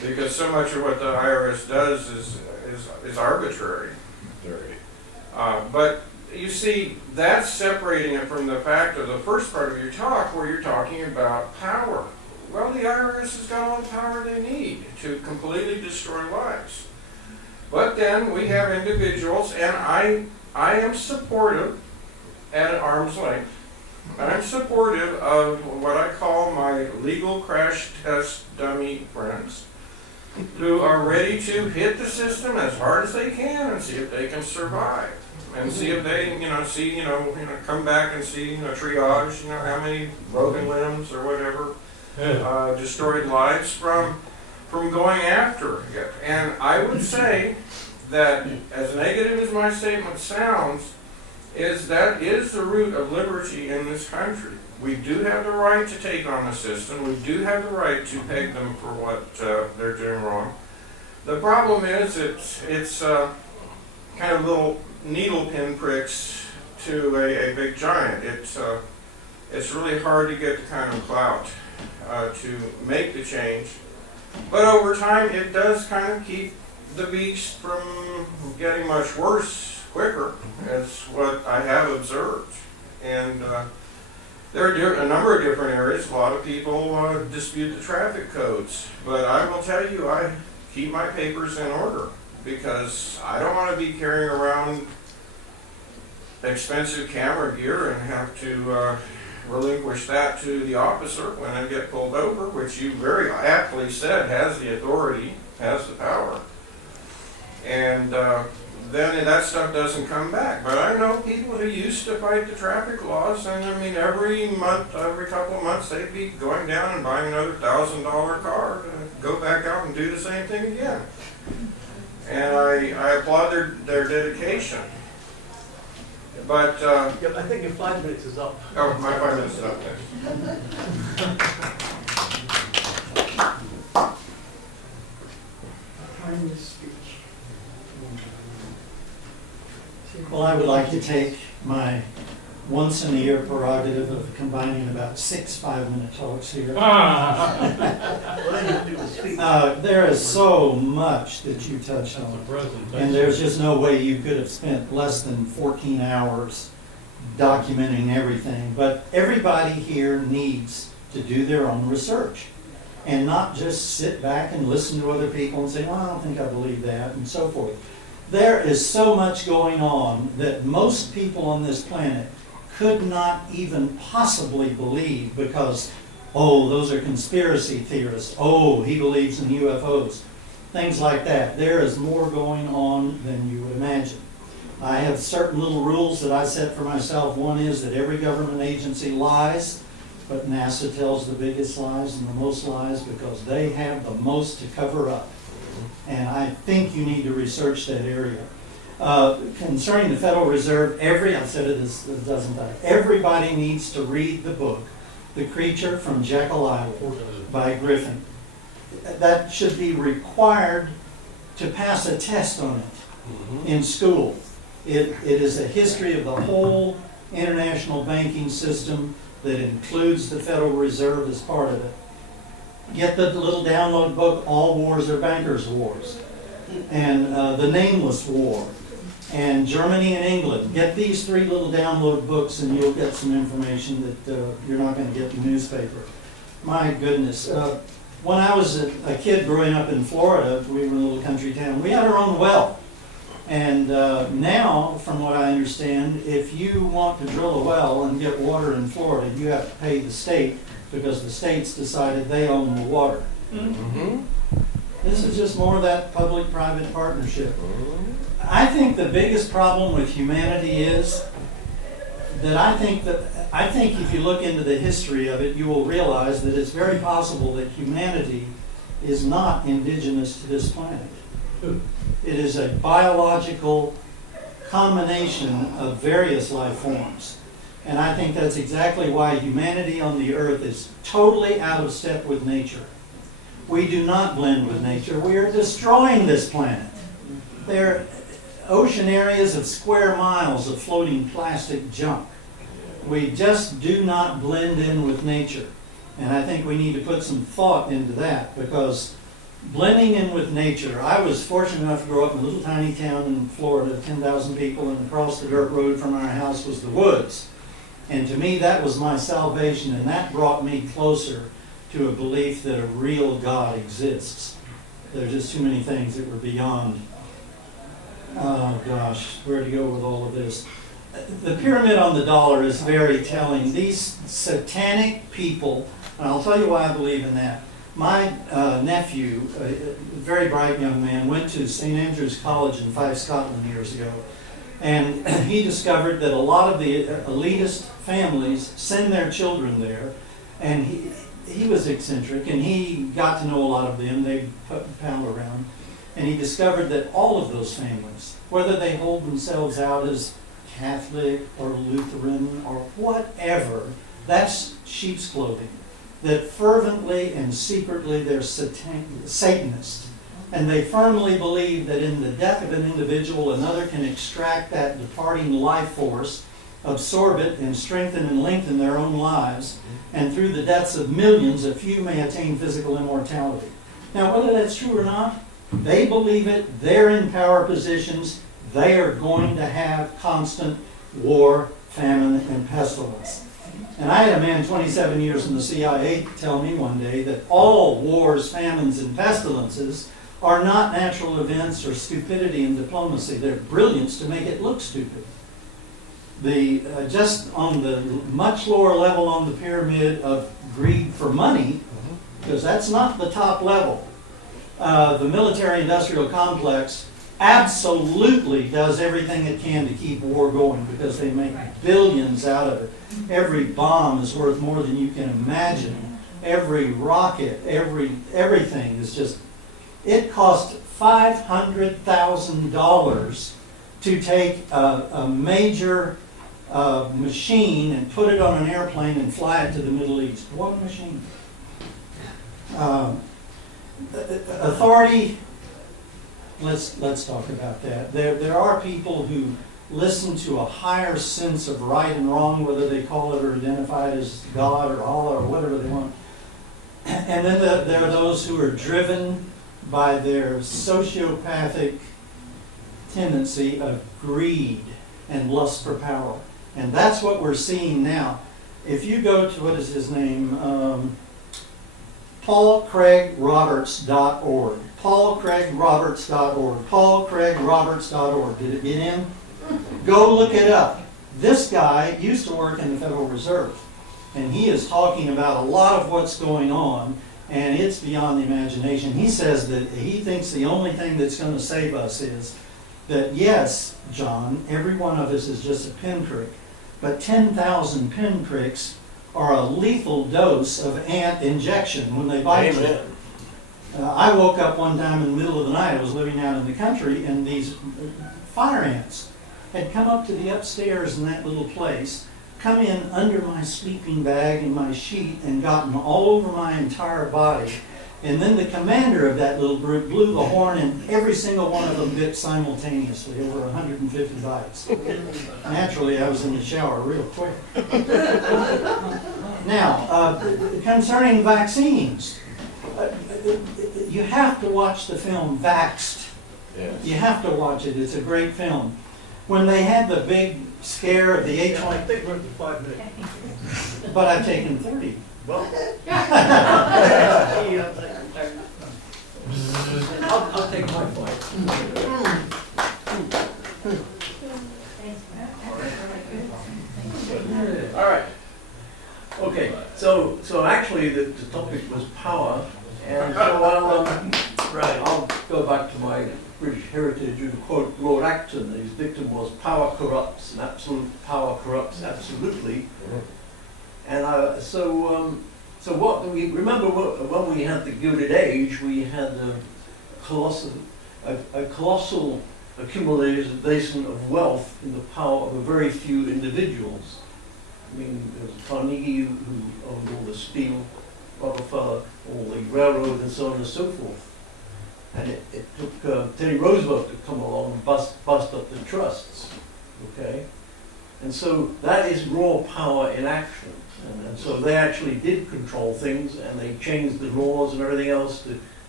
Because so much of what the IRS does is arbitrary. But you see, that's separating it from the fact of the first part of your talk, where you're talking about power. Well, the IRS has got all the power they need to completely destroy lives. But then we have individuals, and I am supportive at an arm's length. I'm supportive of what I call my legal crash test dummy friends, who are ready to hit the system as hard as they can and see if they can survive, and see if they, come back and see, triage, how many broken limbs or whatever, destroyed lives from going after it. And I would say that, as negative as my statement sounds, that is the root of liberty in this country. We do have the right to take on the system. We do have the right to peg them for what they're doing wrong. The problem is it's kind of little needle pin pricks to a big giant. It's really hard to get the kind of clout to make the change. But over time, it does kind of keep the beast from getting much worse quicker, as what I have observed. And there are a number of different areas. A lot of people dispute the traffic codes. But I will tell you, I keep my papers in order, because I don't want to be carrying around expensive camera gear and have to relinquish that to the officer when I get pulled over, which you very aptly said has the authority, has the power. And then that stuff doesn't come back. But I know people who used to fight the traffic laws, and I mean, every couple of months, they'd be going down and buying another $1,000 car to go back out and do the same thing again. And I applaud their dedication. But Yep, I think your 5 minutes is up. oh, my 5 minutes is up then. Time to speech. Well, I would like to take my once-in-a-year prerogative of combining about 6 5-minute talks here. What do you do to speak? There is so much that you touched on, and there's just no way you could have spent less than 14 hours documenting everything. But everybody here needs to do their own research, and not just sit back and listen to other people and say, well, I don't think I believe that, and so forth. There is so much going on that most people on this planet could not even possibly believe, because, oh, those are conspiracy theorists. Oh, he believes in UFOs. Things like that. There is more going on than you would imagine. I have certain little rules that I set for myself. One is that every government agency lies, but NASA tells the biggest lies and the most lies because they have the most to cover up. And I think you need to research that area. Concerning the Federal Reserve, I've said it a dozen times, everybody needs to read the book, The Creature from Jekyll Island by Griffin. That should be required to pass a test on it in school. It is a history of the whole international banking system that includes the Federal Reserve as part of it. Get the little download book, All Wars Are Bankers' Wars, and The Nameless War, and Germany and England. Get these 3 little download books and you'll get some information that you're not going to get in the newspaper. My goodness. When I was a kid growing up in Florida, we were in a little country town, we had our own well. And now, from what I understand, if you want to drill a well and get water in Florida, you have to pay the state because the state's decided they own the water. Mm-hmm. This is just more of that public-private partnership. I think the biggest problem with humanity is that I think if you look into the history of it, you will realize that it's very possible that humanity is not indigenous to this planet. It is a biological combination of various life forms. And I think that's exactly why humanity on the earth is totally out of step with nature. We do not blend with nature. We are destroying this planet. There are ocean areas of square miles of floating plastic junk. We just do not blend in with nature. And I think we need to put some thought into that, because blending in with nature, I was fortunate enough to grow up in a little tiny town in Florida, 10,000 people, and across the dirt road from our house was the woods. And to me, that was my salvation, and that brought me closer to a belief that a real God exists. There's just too many things that were beyond, oh gosh, where to go with all of this. The pyramid on the dollar is very telling. These satanic people, and I'll tell you why I believe in that. My nephew, a very bright young man, went to St. Andrew's College in Fife, Scotland years ago. And he discovered that a lot of the elitist families send their children there. And he was eccentric, and he got to know a lot of them. They pal around. And he discovered that all of those families, whether they hold themselves out as Catholic or Lutheran or whatever, that's sheep's clothing. That fervently and secretly they're Satanists. And they firmly believe that in the death of an individual, another can extract that departing life force, absorb it, and strengthen and lengthen their own lives. And through the deaths of millions, a few may attain physical immortality. Now, whether that's true or not, they believe it, they're in power positions, they are going to have constant war, famine, and pestilence. And I had a man 27 years in the CIA tell me one day that all wars, famines, and pestilences are not natural events or stupidity in diplomacy. They're brilliance to make it look stupid. Just on the much lower level on the pyramid of greed for money, because that's not the top level, the military-industrial complex absolutely does everything it can to keep war going, because they make billions out of it. Every bomb is worth more than you can imagine. Every rocket, everything is just... It cost $500,000 to take a major machine and put it on an airplane and fly it to the Middle East. What machine? Authority, let's talk about that. There are people who listen to a higher sense of right and wrong, whether they call it or identify it as God or Allah or whatever they want. And then there are those who are driven by their sociopathic tendency of greed and lust for power. And that's what we're seeing now. If you go to, what is his name? PaulCraigRoberts.org. PaulCraigRoberts.org. PaulCraigRoberts.org. Did it get in? Go look it up. This guy used to work in the Federal Reserve, and he is talking about a lot of what's going on, and it's beyond the imagination. He says that he thinks the only thing that's going to save us is that, yes, John, every one of us is just a pinprick, but 10,000 pinpricks are a lethal dose of ant injection when they bite you. I woke up one time in the middle of the night, I was living out in the country, and these fire ants had come up to the upstairs in that little place, come in under my sleeping bag and my sheet, and gotten all over my entire body. And then the commander of that little group blew the horn, and every single one of them bit simultaneously, over 150 bites. Naturally, I was in the shower real quick. Now, concerning vaccines, you have to watch the film Vaxxed. Yes. You have to watch it. It's a great film. When they had the big scare of the I H1, think we're at the 5 minutes. but I've taken 30. Well, I'll take my 5. Okay, so actually the topic was power, and so I'll go back to my British heritage and quote Lord Acton. His dictum was "Power corrupts, and absolute power corrupts absolutely." And so what do we remember? When we had the Gilded Age, we had a colossal accumulation of wealth in the power of a very few individuals. I mean, there was Carnegie who owned all the steel, Rockefeller, all the railroad, and so on and so forth. And it took Teddy Roosevelt to come along and bust up the trusts, okay? And so that is raw power in action. And so they actually did control things, and they changed the laws and everything else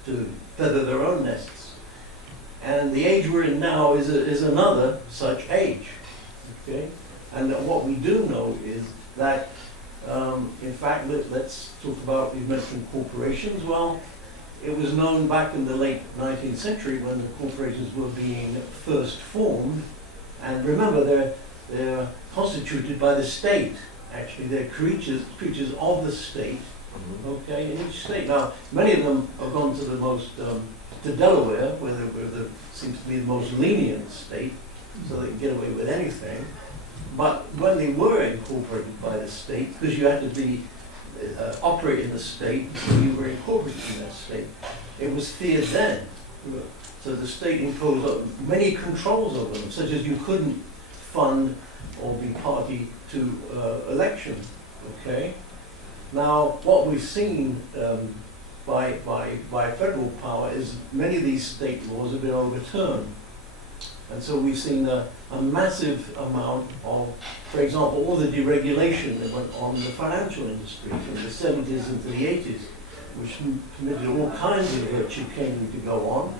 to feather their own nests. And the age we're in now is another such age, okay? And what we do know is that, in fact, let's talk about, you mentioned corporations. Well, it was known back in the late 19th century when the corporations were being first formed. And remember, they're constituted by the state. Actually, they're creatures of the state, okay, in each state. Now, many of them have gone to to Delaware, where there seems to be the most lenient state, so they can get away with anything. But when they were incorporated by the state, because you had to operate in the state, so you were incorporated in that state, it was feared then. So the state imposed many controls over them, such as you couldn't fund or be party to election. Okay. Now, what we've seen by federal power is many of these state laws have been overturned. And so we've seen a massive amount of, for example, all the deregulation that went on in the financial industry from the 70s into the 80s, which permitted all kinds of chicanery to go on.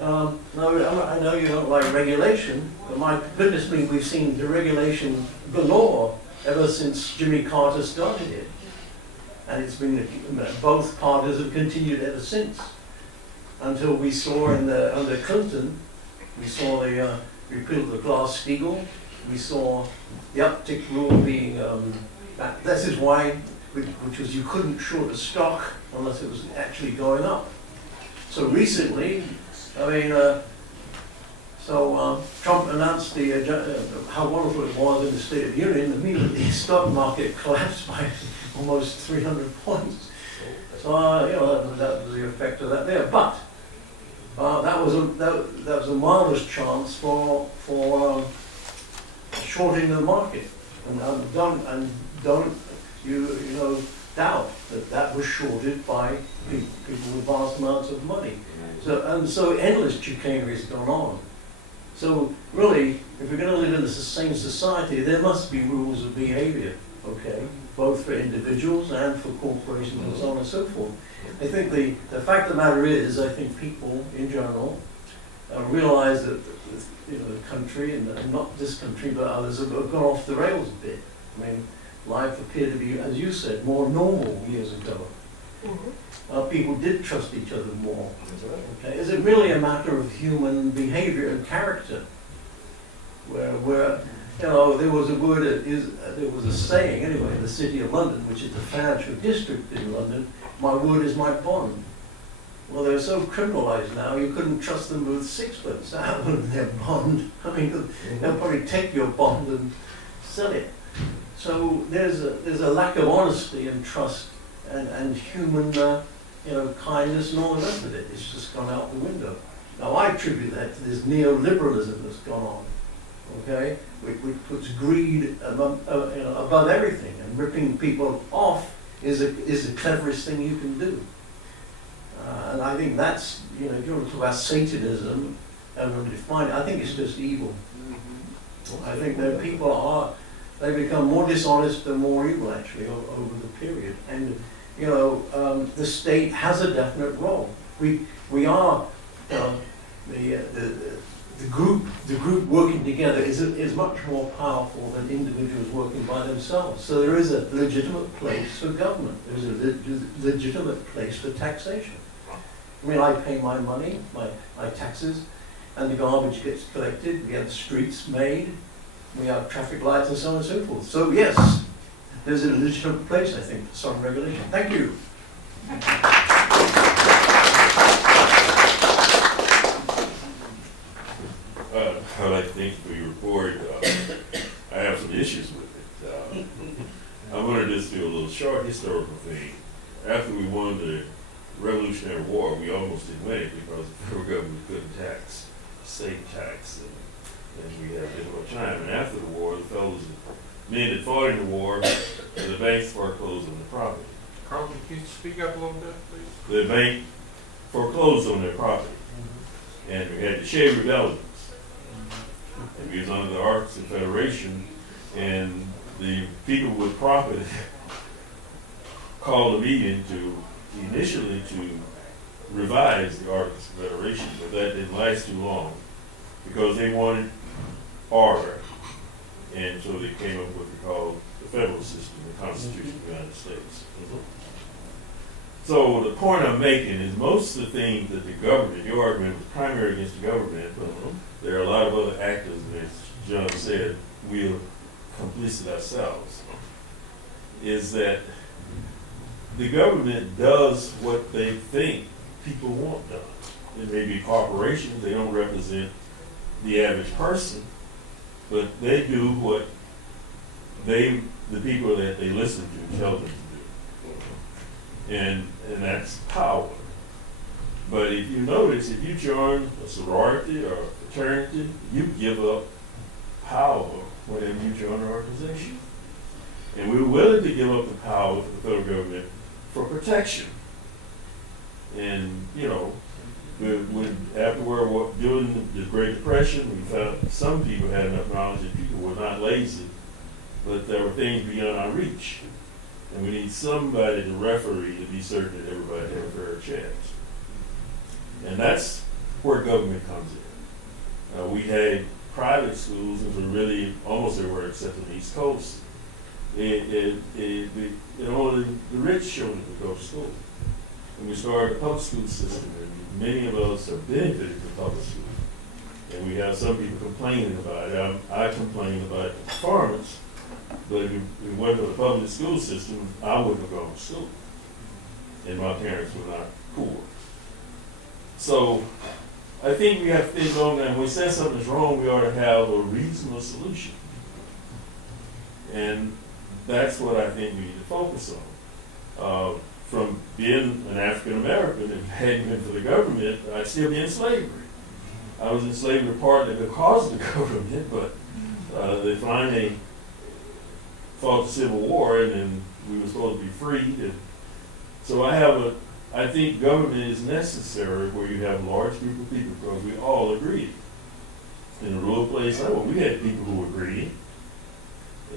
Now, I know you don't like regulation, but my goodness me, we've seen deregulation galore ever since Jimmy Carter started it. And it's been, both parties have continued ever since, until we saw under Clinton, we saw the repeal of the Glass-Steagall. We saw the uptick rule being, this is why, which was you couldn't short a stock unless it was actually going up. So recently, I mean, Trump announced how wonderful it was in the State of the Union. Immediately, the stock market collapsed by almost 300 points. So, that was the effect of that there. But that was a marvelous chance for shorting the market, and don't doubt that was shorted by people with vast amounts of money. So endless chicanery has gone on. So really, if we're going to live in the same society, there must be rules of behavior, okay, both for individuals and for corporations and so on and so forth. I think the fact of the matter is, I think people in general realize that the country, and not this country but others, have gone off the rails a bit. I mean, life appeared to be, as you said, more normal years ago. People did trust each other more. Okay? Is it really a matter of human behavior and character? Where there was a word, there was a saying anyway in the City of London, which is the financial district in London, my word is my bond. Well, they're so criminalized now, you couldn't trust them with sixpence out of their bond. I mean, they'll probably take your bond and sell it. So there's a lack of honesty and trust and human kindness and all the rest of it. It's just gone out the window. Now I attribute that to this neoliberalism that's gone on, okay, which puts greed above everything, and ripping people off is the cleverest thing you can do. And I think that's, if you want to talk about Satanism and define it, I think it's just evil. I think that people they become more dishonest and more evil actually over the period. And the state has a definite role. We are the group working together is much more powerful than individuals working by themselves. So there is a legitimate place for government. There's a legitimate place for taxation. I mean, I pay my money, my taxes, and the garbage gets collected. We have streets made. We have traffic lights and so on and so forth. So yes, there's an additional place, I think, for some regulation. Thank you. I'd like to thank you for your report. I have some issues with it. I'm going to just do a little short historical thing. After we won the Revolutionary War, we almost didn't win it because the federal government couldn't tax state tax, and we had a difficult time. And after the war, the fellows, men that fought in the war, the banks foreclosed on the property. Carlton, can you speak up a little bit, please? The bank foreclosed on their property, and we had the Shea rebellions. And we was under the Arts and Federation, and the people with property called a meeting initially to revise the Arts and Federation, but that didn't last too long because they wanted order, and so they came up with what they called the federal system, the Constitution of the United States. So the point I'm making is most of the things that the government, your argument was primary against the government, but there are a lot of other actors, and as John said, we are complicit ourselves, is that the government does what they think people want done. It may be corporations, they don't represent the average person, but they do what the people that they listen to tell them to do. And that's power. But if you notice, if you join a sorority or a fraternity, you give up power whenever you join an organization. And we're willing to give up the power to the federal government for protection. And, you know, after during the Great Depression, we found some people had enough knowledge that people were not lazy, but there were things beyond our reach. And we need somebody to referee to be certain that everybody had a fair chance. And that's where government comes in. We had private schools that were really almost everywhere except on the East Coast. Only the rich children would go to school. And we started a public school system, and many of us are benefiting from public school. And we have some people complaining about it. I complain about the performance, but if it wasn't for the public school system, I wouldn't have gone to school. And my parents were not poor. So I think we have to think long, and when we say something's wrong, we ought to have a reasonable solution. And that's what I think we need to focus on. From being an African American, if it hadn't been for the government, I'd still be in slavery. I was in slavery partly because of the government, but they finally fought the Civil War, and then we were supposed to be freed. And so I think government is necessary where you have a large group of people because we all agree. In a rural place, we had people who agreed,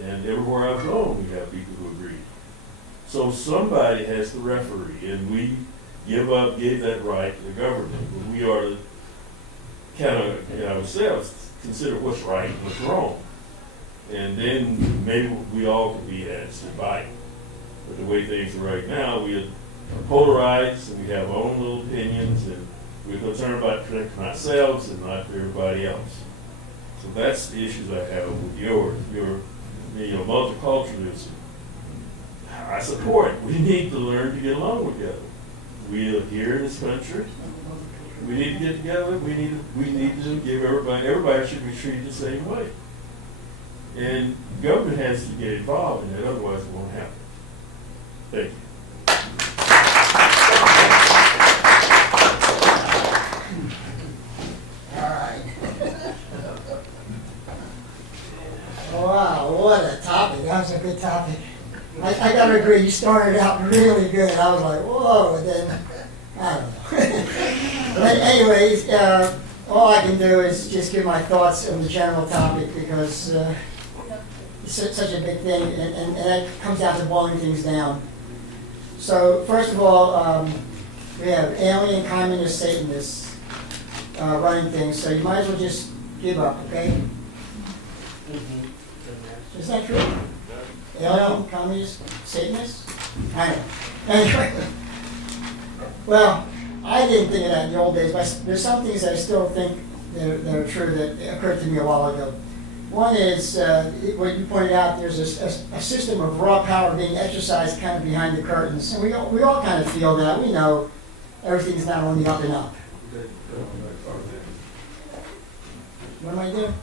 and everywhere I've gone, we have people who agree. So somebody has to referee, and we give that right to the government. But we are to kind of ourselves consider what's right and what's wrong. And then maybe we all can be asked to bite. But the way things are right now, we are polarized, and we have our own little opinions, and we're concerned about protecting ourselves and not for everybody else. So that's the issues I have with your multiculturalism. I support it. We need to learn to get along together. We are here in this country. We need to get together. We need to give everybody should be treated the same way. And government has to get involved in it, otherwise it won't happen. Thank you. All right. Wow, what a topic. That was a good topic. I gotta agree, you started out really good. I was like, whoa, and then, I don't know. But anyways, all I can do is just give my thoughts on the general topic because it's such a big thing, and that comes down to boiling things down. So, first of all, we have alien, communist, Satanists running things, so you might as well just give up, okay? Is that true? Alien, communist, Satanists? I know. Anyway, well, I didn't think of that in the old days, but there's some things that I still think that are true that occurred to me a while ago. One is, what you pointed out, there's a system of raw power being exercised kind of behind the curtains. And we all kind of feel that. We know everything's not on the up and up. What am I doing?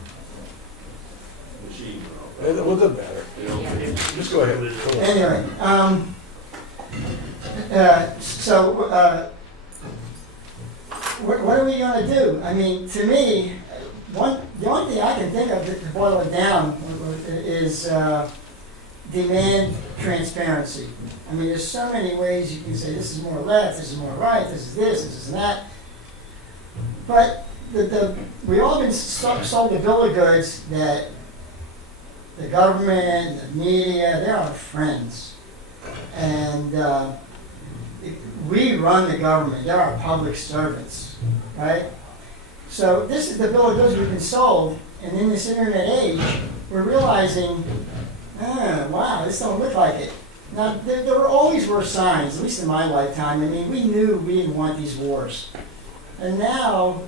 It doesn't matter. Just go ahead. Anyway, what are we going to do? I mean, to me, the only thing I can think of to boil it down is demand transparency. I mean, there's so many ways you can say this is more left, this is more right, this is that. But we all been sold the bill of goods that the government, the media, they're our friends. And we run the government, they're our public servants, right? So this is the bill of goods we've been sold, and in this internet age, we're realizing, wow, this don't look like it. Now, there always were signs, at least in my lifetime. I mean, we knew we didn't want these wars. And now,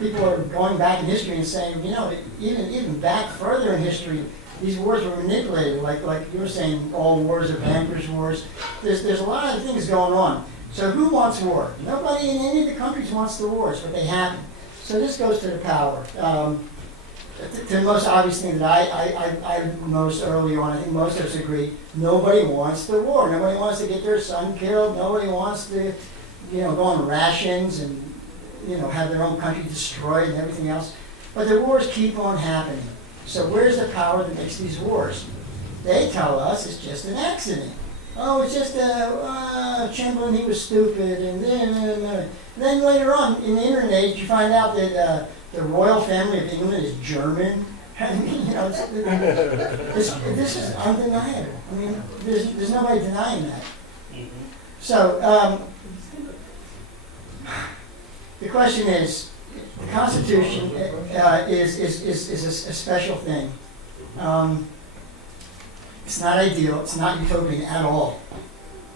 people are going back in history and saying, you know, even back further in history, these wars were manipulated, like you were saying, all wars are bankers' wars. There's a lot of things going on. So who wants war? Nobody in any of the countries wants the wars, but they happen. So this goes to the power. The most obvious thing that I noticed early on, I think most of us agree, nobody wants the war. Nobody wants to get their son killed. Nobody wants to, go on rations and, have their own country destroyed and everything else. But the wars keep on happening. So where's the power that makes these wars? They tell us it's just an accident. Oh, it's just Chamberlain, he was stupid, and then later on in the internet age, you find out that the royal family of England is German. I mean, this is undeniable. I mean, there's nobody denying that. So the question is, the Constitution is a special thing. It's not ideal. It's not utopian at all.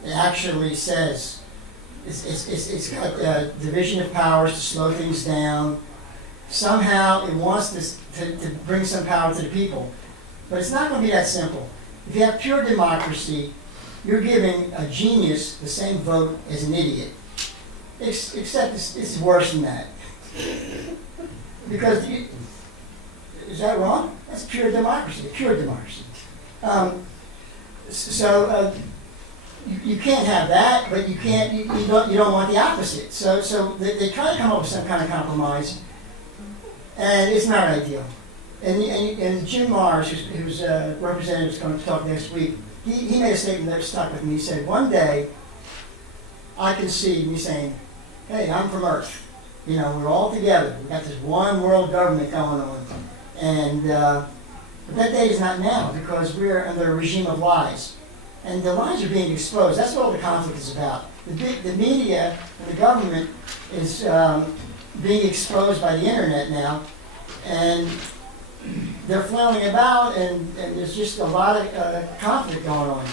It actually says it's got a division of powers to slow things down. Somehow it wants to bring some power to the people. But it's not going to be that simple. If you have pure democracy, you're giving a genius the same vote as an idiot. Except it's worse than that. Because, is that wrong? That's pure democracy, pure democracy. You can't have that, but you don't want the opposite. So they try to come up with some kind of compromise, and it's not ideal. And Jim Mars, whose representative is going to talk next week, he made a statement that stuck with me. He said, one day I can see me saying, hey, I'm from Earth. We're all together. We've got this one world government going on. And but that day is not now, because we're under a regime of lies. And the lies are being exposed. That's what all the conflict is about. The media and the government is being exposed by the internet now. And they're flailing about, and there's just a lot of conflict going on.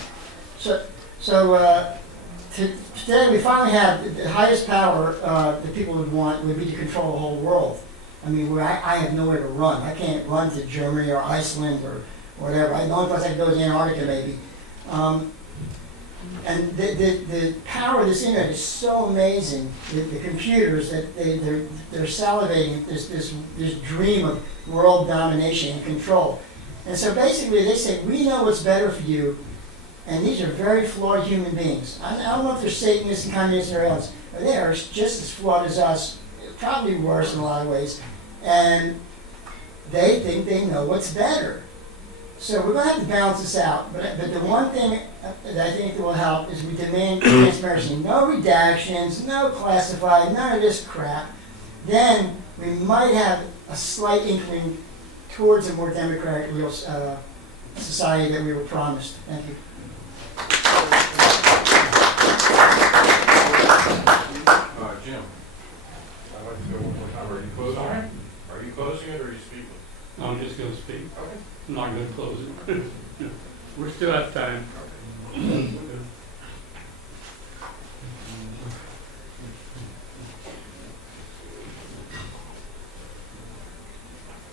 Today we finally have the highest power that people would want would be to control the whole world. I mean, I have nowhere to run. I can't run to Germany or Iceland or whatever. The only place I can go is Antarctica, maybe. And the power of this internet is so amazing. The computers that they're salivating this dream of world domination and control. And so basically, they say we know what's better for you. And these are very flawed human beings. I don't know if they're Satanists and communists or else, but they are just as flawed as us, probably worse in a lot of ways. And they think they know what's better. So we're going to have to balance this out. But the one thing that I think that will help is we demand transparency. No redactions, no classified, none of this crap. Then we might have a slight inkling towards a more democratic, real society that we were promised. Thank you. Jim, I'd like to go one more time. Are you closing? All right. Are you closing it or are you speaking? I'm just going to speak. Okay. I'm not going to close it. We're still have time.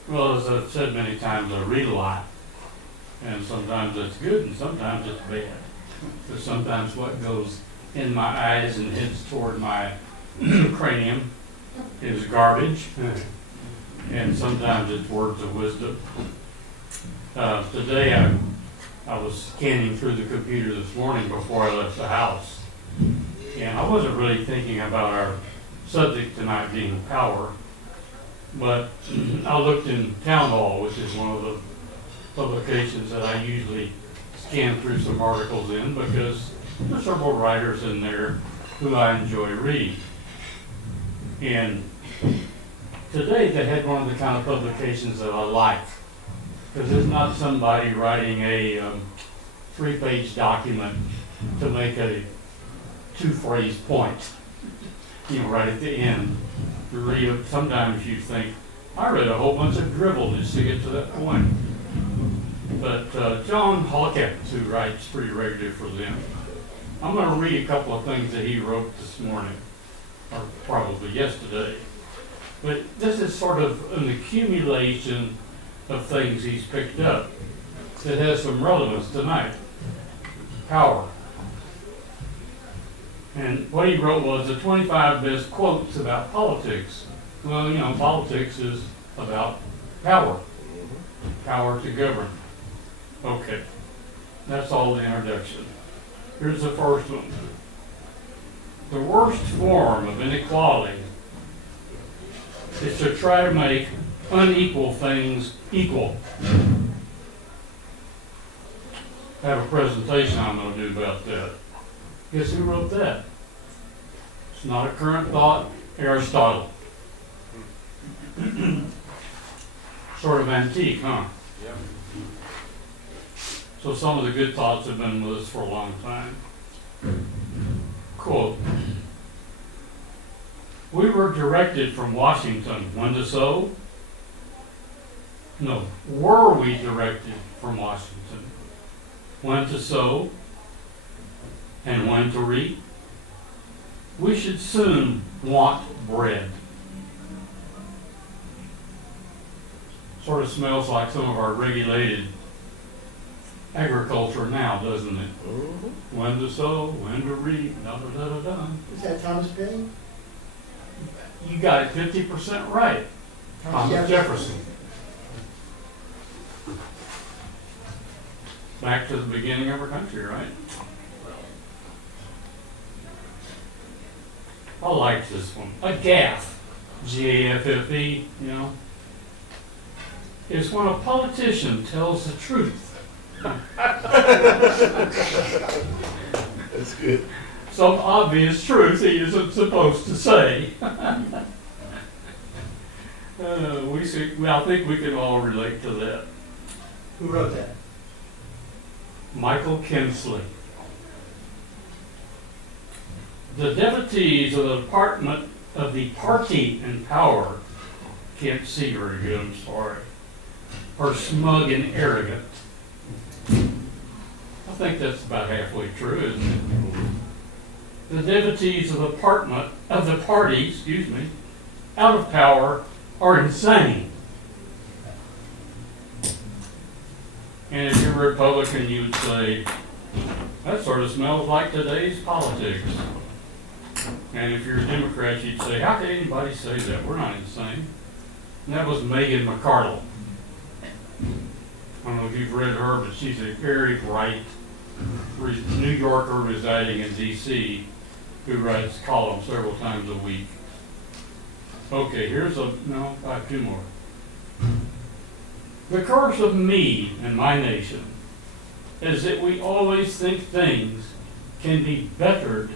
Well, as I've said many times, I read a lot. And sometimes it's good and sometimes it's bad. Because sometimes what goes in my eyes and heads toward my cranium is garbage. And sometimes it's words of wisdom. Today I was scanning through the computer this morning before I left the house. And I wasn't really thinking about our subject tonight being power. But I looked in Town Hall, which is one of the publications that I usually scan through some articles in, because there's several writers in there who I enjoy reading. And today they had one of the kind of publications that I like, because it's not somebody writing a 3-page document to make a 2-phrase point, right at the end. Sometimes you think, I read a whole bunch of dribble just to get to that point. But John Hawkins, who writes pretty regularly for them, I'm going to read a couple of things that he wrote this morning, or probably yesterday. But this is sort of an accumulation of things he's picked up that has some relevance tonight. Power. And what he wrote was the 25 best quotes about politics. Well, politics is about power. Power to govern. Okay. That's all the introduction. Here's the first one. The worst form of inequality is to try to make unequal things equal. I have a presentation I'm going to do about that. Guess who wrote that? It's not a current thought, Aristotle. Sort of antique, huh? Yep. So some of the good thoughts have been with us for a long time. Quote, we were directed from Washington when to sow. No, were we directed from Washington when to sow and when to reap? We should soon want bread. Sort of smells like some of our regulated agriculture now, doesn't it? When to sow, when to reap, da-da-da-da-da. Is that Thomas Paine? You got it 50% right. Thomas Jefferson. Back to the beginning of our country, right? I like this one. A gaffe, G-A-F-F-E, is when a politician tells the truth. That's good. Some obvious truth he isn't supposed to say. I think we can all relate to that. Who wrote that? Michael Kinsley. The devotees of the department of the party in power, can't see very good, I'm sorry, are smug and arrogant. I think that's about halfway true, isn't it? The devotees of the party, out of power, are insane. And if you're a Republican, you would say, that sort of smells like today's politics. And if you're a Democrat, you'd say, how could anybody say that? We're not insane. And that was Megan McArdle. I don't know if you've read her, but she's a very bright New Yorker residing in D.C. who writes columns several times a week. Okay, I have two more. The curse of me and my nation is that we always think things can be bettered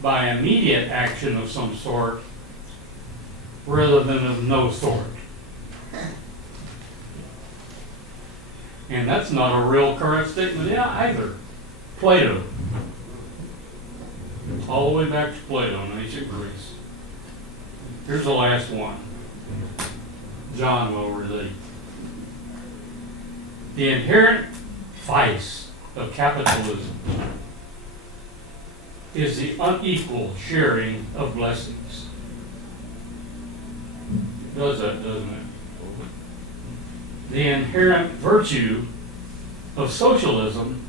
by immediate action of some sort rather than of no sort. And that's not a real current statement either. Plato. All the way back to Plato in ancient Greece. Here's the last one. John will relate. The inherent vice of capitalism is the unequal sharing of blessings. It does that, doesn't it? the inherent virtue of socialism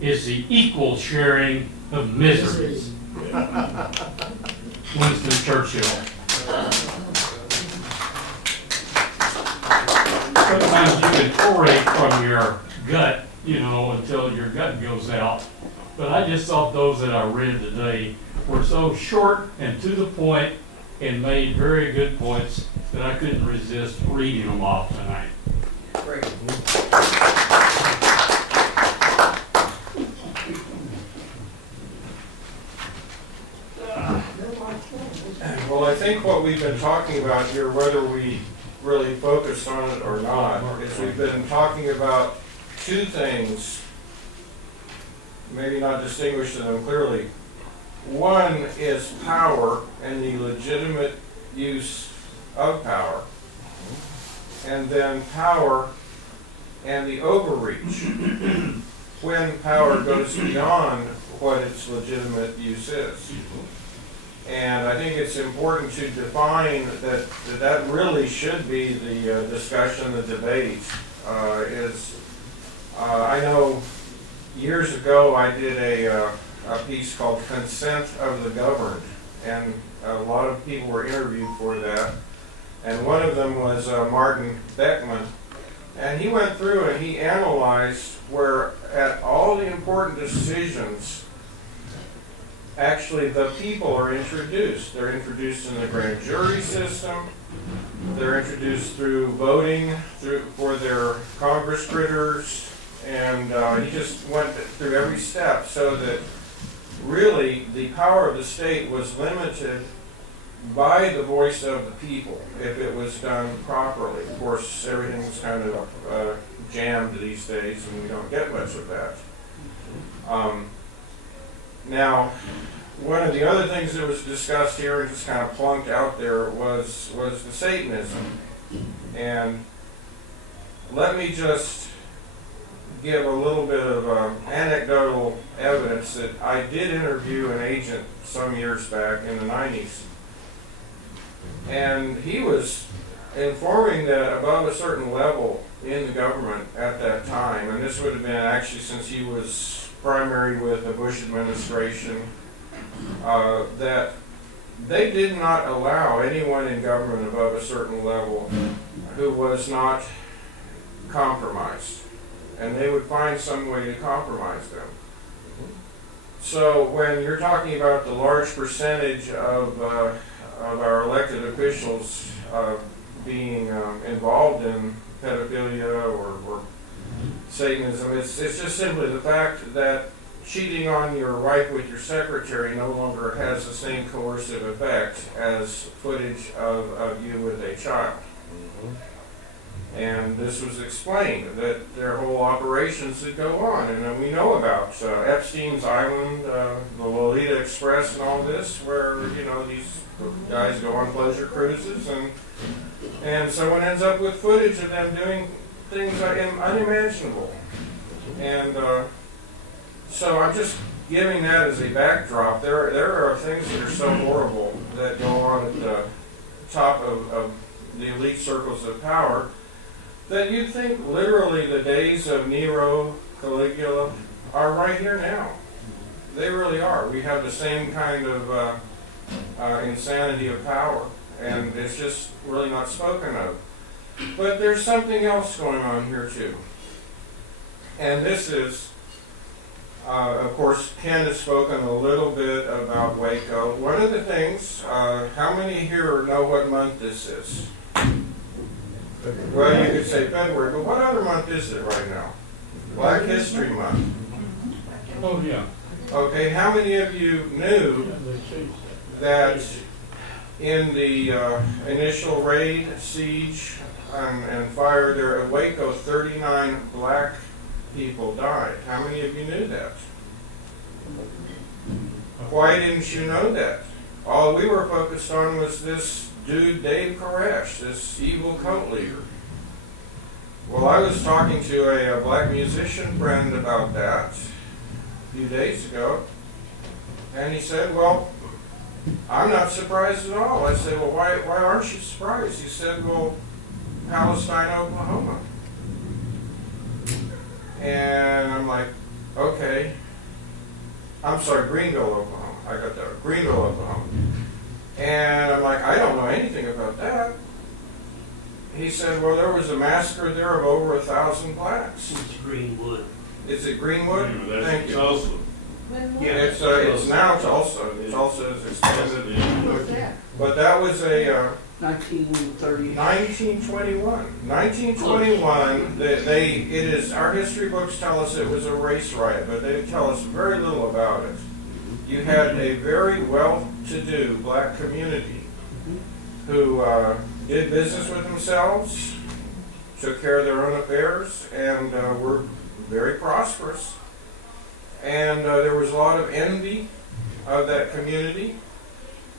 is the equal sharing of miseries. Winston Churchill. Sometimes you can orate from your gut, until your gut goes out. But I just thought those that I read today were so short and to the point and made very good points that I couldn't resist reading them off tonight. Great. Well, I think what we've been talking about here, whether we really focus on it or not, is we've been talking about two things, maybe not distinguishing them clearly. One is power and the legitimate use of power, and then power and the overreach, when power goes beyond what its legitimate use is. And I think it's important to define that really should be the discussion, the debate. I know years ago I did a piece called Consent of the Governed, and a lot of people were interviewed for that. And one of them was Martin Beckman. And he went through and he analyzed where at all the important decisions, actually the people are introduced. They're introduced in the grand jury system. They're introduced through voting for their Congress critters. And he just went through every step so that really the power of the state was limited by the voice of the people if it was done properly. Of course, everything's kind of jammed these days and we don't get much of that. Now, one of the other things that was discussed here and just kind of plunked out there was the Satanism. And let me just give a little bit of anecdotal evidence that I did interview an agent some years back in the 90s. And he was informing that above a certain level in the government at that time, and this would have been actually since he was primary with the Bush administration, that they did not allow anyone in government above a certain level who was not compromised. And they would find some way to compromise them. So when you're talking about the large percentage of our elected officials being involved in pedophilia or Satanism, it's just simply the fact that cheating on your wife with your secretary no longer has the same coercive effect as footage of you with a child. And this was explained, that their whole operations that go on. And then we know about Epstein's Island, the Lolita Express and all this, where, these guys go on pleasure cruises. And someone ends up with footage of them doing things unimaginable. And so I'm just giving that as a backdrop. There are things that are so horrible that go on at the top of the elite circles of power that you'd think literally the days of Nero, Caligula are right here now. They really are. We have the same kind of insanity of power, and it's just really not spoken of. But there's something else going on here too. And this is, of course, Ken has spoken a little bit about Waco. One of the things, how many here know what month this is? Well, you could say February, but what other month is it right now? Black History Month. Oh, yeah. Okay, how many of you knew that in the initial raid, siege, and fire there at Waco, 39 black people died? How many of you knew that? Why didn't you know that? All we were focused on was this dude, Dave Koresh, this evil cult leader. Well, I was talking to a black musician friend about that a few days ago, and he said, well, I'm not surprised at all. I said, well, why aren't you surprised? He said, well, Palestine, Oklahoma. And I'm like, okay. I'm sorry, Greenville, Oklahoma. I got that right. Greenville, Oklahoma. And I'm like, I don't know anything about that. He said, well, there was a massacre there of over 1,000 blacks. It's Greenwood. Is it Greenwood? That's Thank you. Tulsa. Yeah, it's now Tulsa. Tulsa is expanded. What's that? But that was a 1930. 1921. 1921. It is, our history books tell us it was a race riot, but they tell us very little about it. You had a very well-to-do black community who did business with themselves, took care of their own affairs, and were very prosperous. And there was a lot of envy of that community.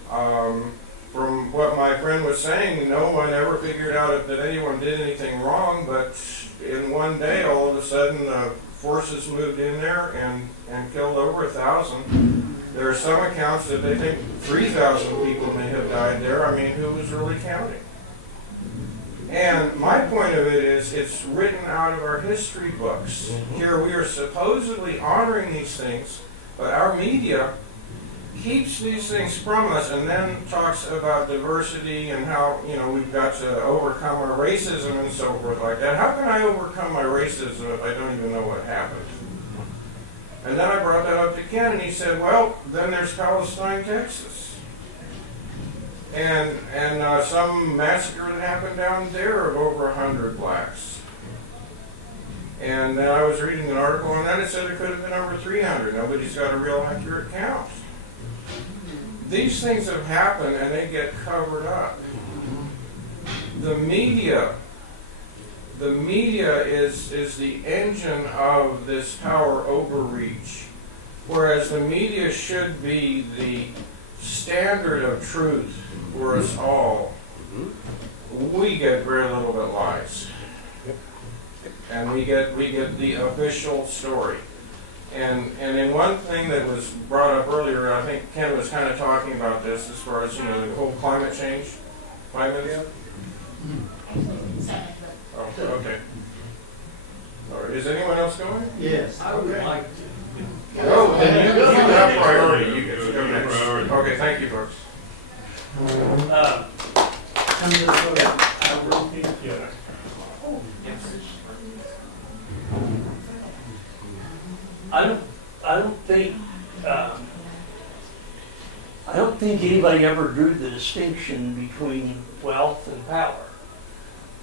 From what my friend was saying, no one ever figured out that anyone did anything wrong, but in one day, all of a sudden, forces moved in there and killed over 1,000. There are some accounts that they think 3,000 people may have died there. I mean, who was really counting? And my point of it is, it's written out of our history books. Here we are supposedly honoring these things, but our media keeps these things from us and then talks about diversity and how, you know, we've got to overcome our racism and so forth like that. How can I overcome my racism if I don't even know what happened? And then I brought that up to Ken, and he said, well, then there's Palestine, Texas. And some massacre that happened down there of over 100 blacks. And then I was reading an article on that, it said it could have been over 300. Nobody's got a real accurate count. These things have happened and they get covered up. The media is the engine of this power overreach, whereas the media should be the standard of truth for us all. We get very little bit lies, and we get the official story. And in one thing that was brought up earlier, I think Ken was kind of talking about this as far as, you know, the whole climate change. 5 minutes? Oh, okay. All right. Is anyone else going? Yes. I would Okay. like to. Oh, then you have priority. You get to go You have next. priority. Okay, thank you, folks. I'm going to go down. I will be together. I don't think anybody ever drew the distinction between wealth and power.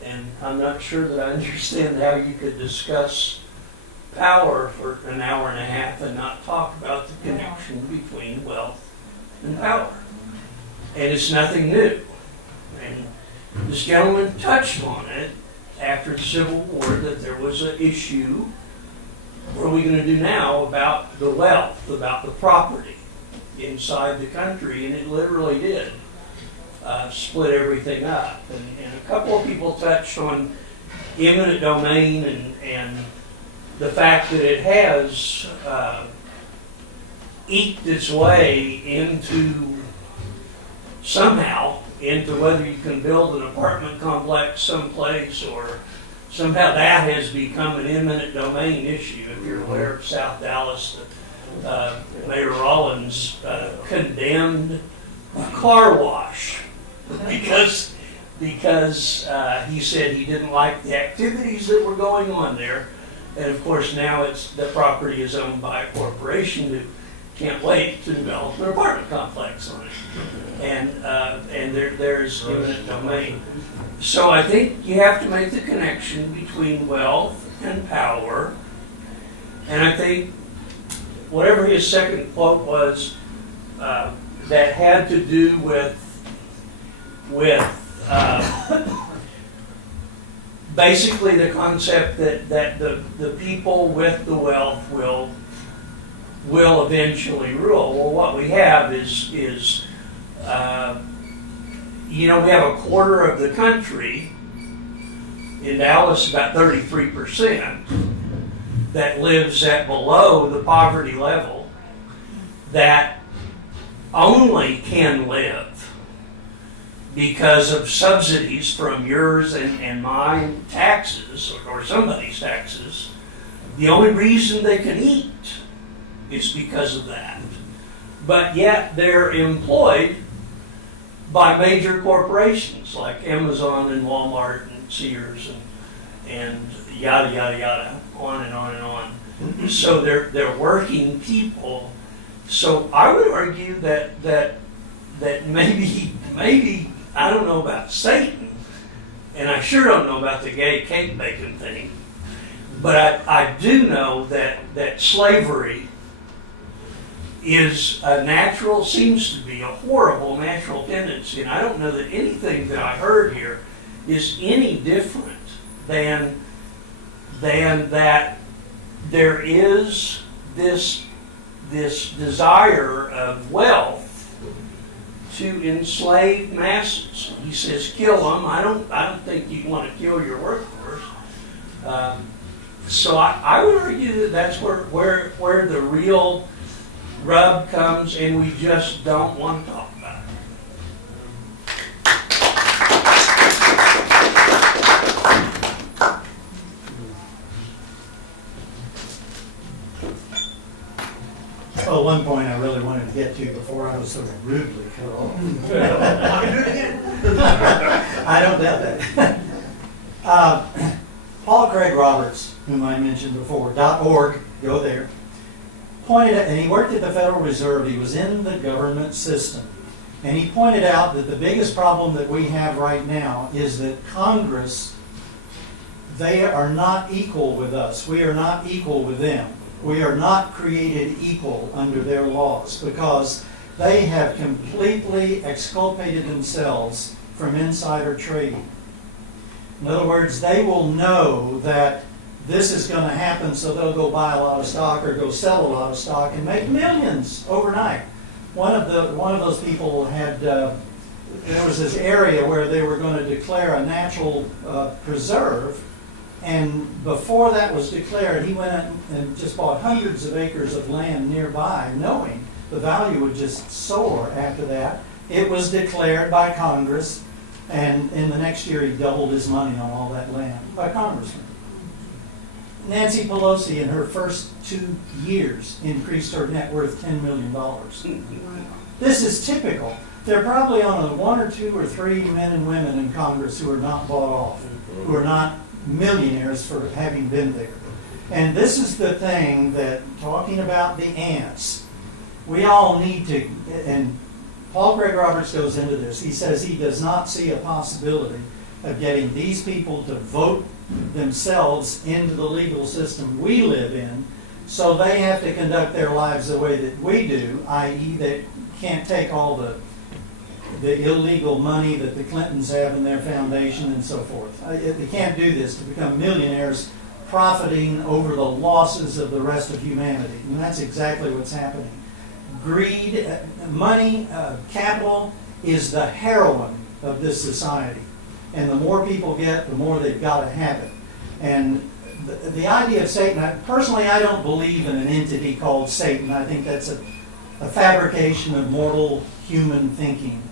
And I'm not sure that I understand how you could discuss power for an hour and a half and not talk about the connection between wealth and power. And it's nothing new. And this gentleman touched on it after the Civil War, that there was an issue. What are we going to do now about the wealth, about the property inside the country? And it literally did split everything up. And a couple of people touched on eminent domain and the fact that it has eked its way into, somehow, into whether you can build an apartment complex someplace, or somehow that has become an eminent domain issue. If you're aware of South Dallas, Mayor Rollins condemned a car wash because he said he didn't like the activities that were going on there. And of course now the property is owned by a corporation who can't wait to develop an apartment complex on it. And there's eminent domain. So I think you have to make the connection between wealth and power. And I think whatever his second quote was, that had to do with basically the concept that the people with the wealth will eventually rule. Well, what we have is we have a quarter of the country, in Dallas about 33%, that lives at below the poverty level, that only can live because of subsidies from yours and my taxes, or somebody's taxes. The only reason they can eat is because of that. But yet they're employed by major corporations like Amazon and Walmart and Sears and yada, yada, yada, on and on and on. So they're working people. So I would argue that maybe, I don't know about Satan, and I sure don't know about the gay cake baking thing, but I do know that slavery is a natural, seems to be a horrible natural tendency, and I don't know that anything that I heard here is any different than that there is this desire of wealth to enslave masses. He says, kill them. I don't think you want to kill your workforce. So I would argue that that's where the real rub comes, and we just don't want to talk about it. Well, one point I really wanted to get to before I was sort of rudely cut off. I don't doubt that. Paul Craig Roberts, whom I mentioned before, .org, go there, pointed out, and he worked at the Federal Reserve, he was in the government system, and he pointed out that the biggest problem that we have right now is that Congress, they are not equal with us. We are not equal with them. We are not created equal under their laws because they have completely exculpated themselves from insider trading. In other words, they will know that this is going to happen, so they'll go buy a lot of stock or go sell a lot of stock and make millions overnight. One of those people had, there was this area where they were going to declare a natural preserve, and before that was declared, he went out and just bought hundreds of acres of land nearby, knowing the value would just soar after that. It was declared by Congress, and in the next year he doubled his money on all that land by congressmen. Nancy Pelosi, in her first 2 years, increased her net worth $10 million. This is typical. They're probably on a 1 or 2 or 3 men and women in Congress who are not bought off, who are not millionaires for having been there. And this is the thing that, talking about the ants, we all need to, and Paul Craig Roberts goes into this. He says he does not see a possibility of getting these people to vote themselves into the legal system we live in, so they have to conduct their lives the way that we do, i.e. they can't take all the illegal money that the Clintons have in their foundation and so forth. They can't do this to become millionaires profiting over the losses of the rest of humanity. And that's exactly what's happening. Greed, money, capital is the heroin of this society. And the more people get, the more they've got to have it. And the idea of Satan, personally, I don't believe in an entity called Satan. I think that's a fabrication of mortal human thinking.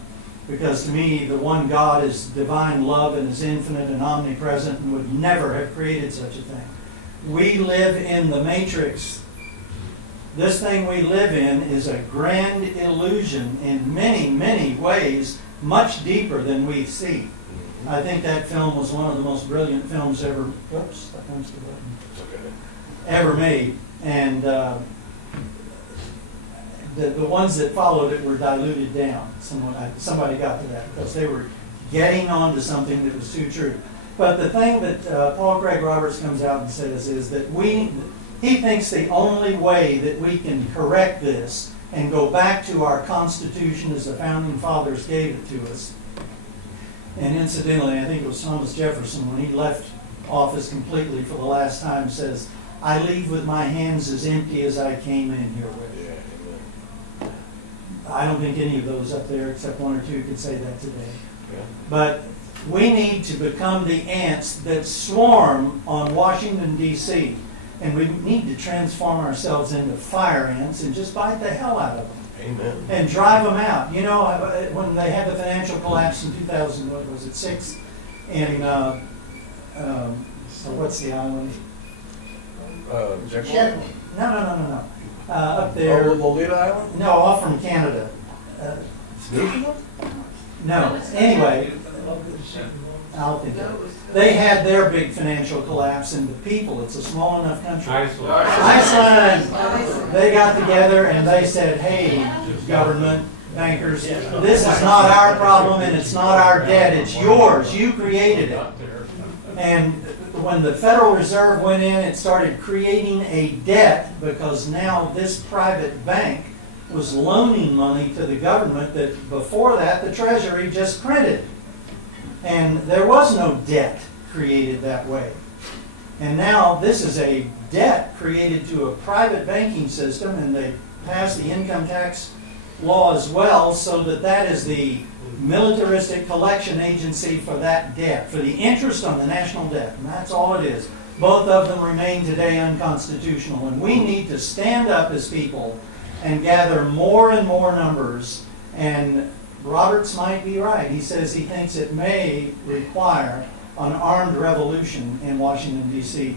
Because to me, the one God is divine love and is infinite and omnipresent and would never have created such a thing. We live in the matrix. This thing we live in is a grand illusion in many, many ways, much deeper than we see. I think that film was one of the most brilliant films ever, whoops, that comes to button, ever made. And the ones that followed it were diluted down. Somebody got to that because they were getting on to something that was too true. But the thing that Paul Craig Roberts comes out and says is that he thinks the only way that we can correct this and go back to our Constitution as the Founding Fathers gave it to us. And incidentally, I think it was Thomas Jefferson, when he left office completely for the last time, says, "I leave with my hands as empty as I came in here with." I don't think any of those up there, except 1 or 2, could say that today. Yeah. But we need to become the ants that swarm on Washington, D.C., and we need to transform ourselves into fire ants and just bite the hell out of them. Amen. and drive them out. You know, when they had the financial collapse in 2000, what was it, 6? And, so what's the island? Jack- No. Up there. Oh, Lolita Island? No, off from Canada. No, anyway, I'll think of it. They had their big financial collapse, and the people, it's a small enough country. Iceland, they got together and they said, hey, government, bankers, this is not our problem and it's not our debt, it's yours, you created it. And when the Federal Reserve went in, it started creating a debt because now this private bank was loaning money to the government that before that the Treasury just printed. And there was no debt created that way. And now this is a debt created to a private banking system, and they passed the income tax law as well, so that that is the militaristic collection agency for that debt, for the interest on the national debt, and that's all it is. Both of them remain today unconstitutional, and we need to stand up as people and gather more and more numbers. And Roberts might be right. He says he thinks it may require an armed revolution in Washington, D.C.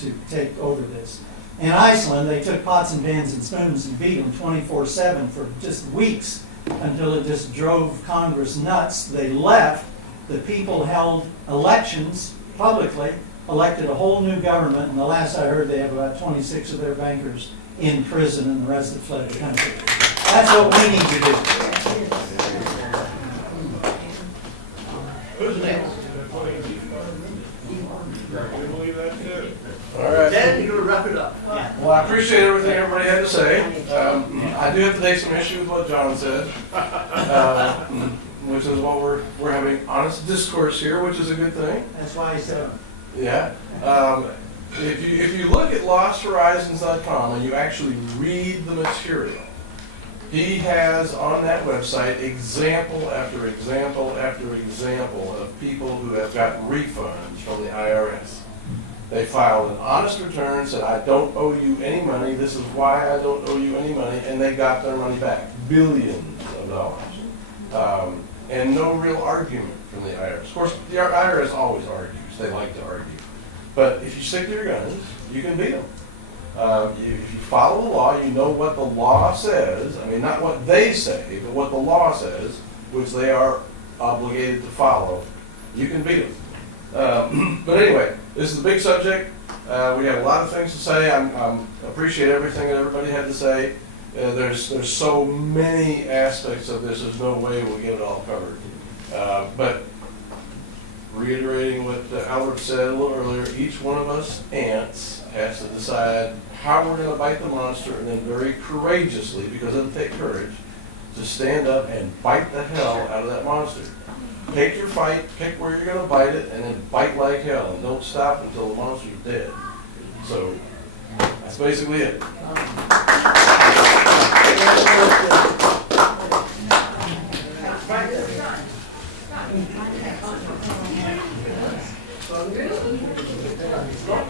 to take over this. In Iceland, they took pots and pans and spoons and beat them 24/7 for just weeks until it just drove Congress nuts. They left. The people held elections publicly, elected a whole new government, and the last I heard, they have about 26 of their bankers in prison, and the rest have fled the country. That's what we need to do. Who's next? All right. Dan, you're gonna wrap it up. Well, I appreciate everything everybody had to say. I do have to take some issue with what John said, which is what we're having honest discourse here, which is a good thing. That's why I said, Yeah. If you look at losthorizons.com and you actually read the material, he has on that website example after example after example of people who have gotten refunds from the IRS. They filed an honest return, said, I don't owe you any money, this is why I don't owe you any money, and they got their money back, billions of dollars. And no real argument from the IRS. Of course, the IRS always argues, they like to argue. But if you stick to your guns, you can beat them. If you follow the law, you know what the law says, I mean, not what they say, but what the law says, which they are obligated to follow, you can beat them. But anyway, this is a big subject. We have a lot of things to say. I appreciate everything that everybody had to say. There's so many aspects of this, there's no way we'll get it all covered. But reiterating what Albert said a little earlier, each one of us ants has to decide how we're going to bite the monster, and then very courageously, because it'll take courage, to stand up and bite the hell out of that monster. Pick your fight, pick where you're going to bite it, and then bite like hell, and don't stop until the monster's dead. So that's basically it. So,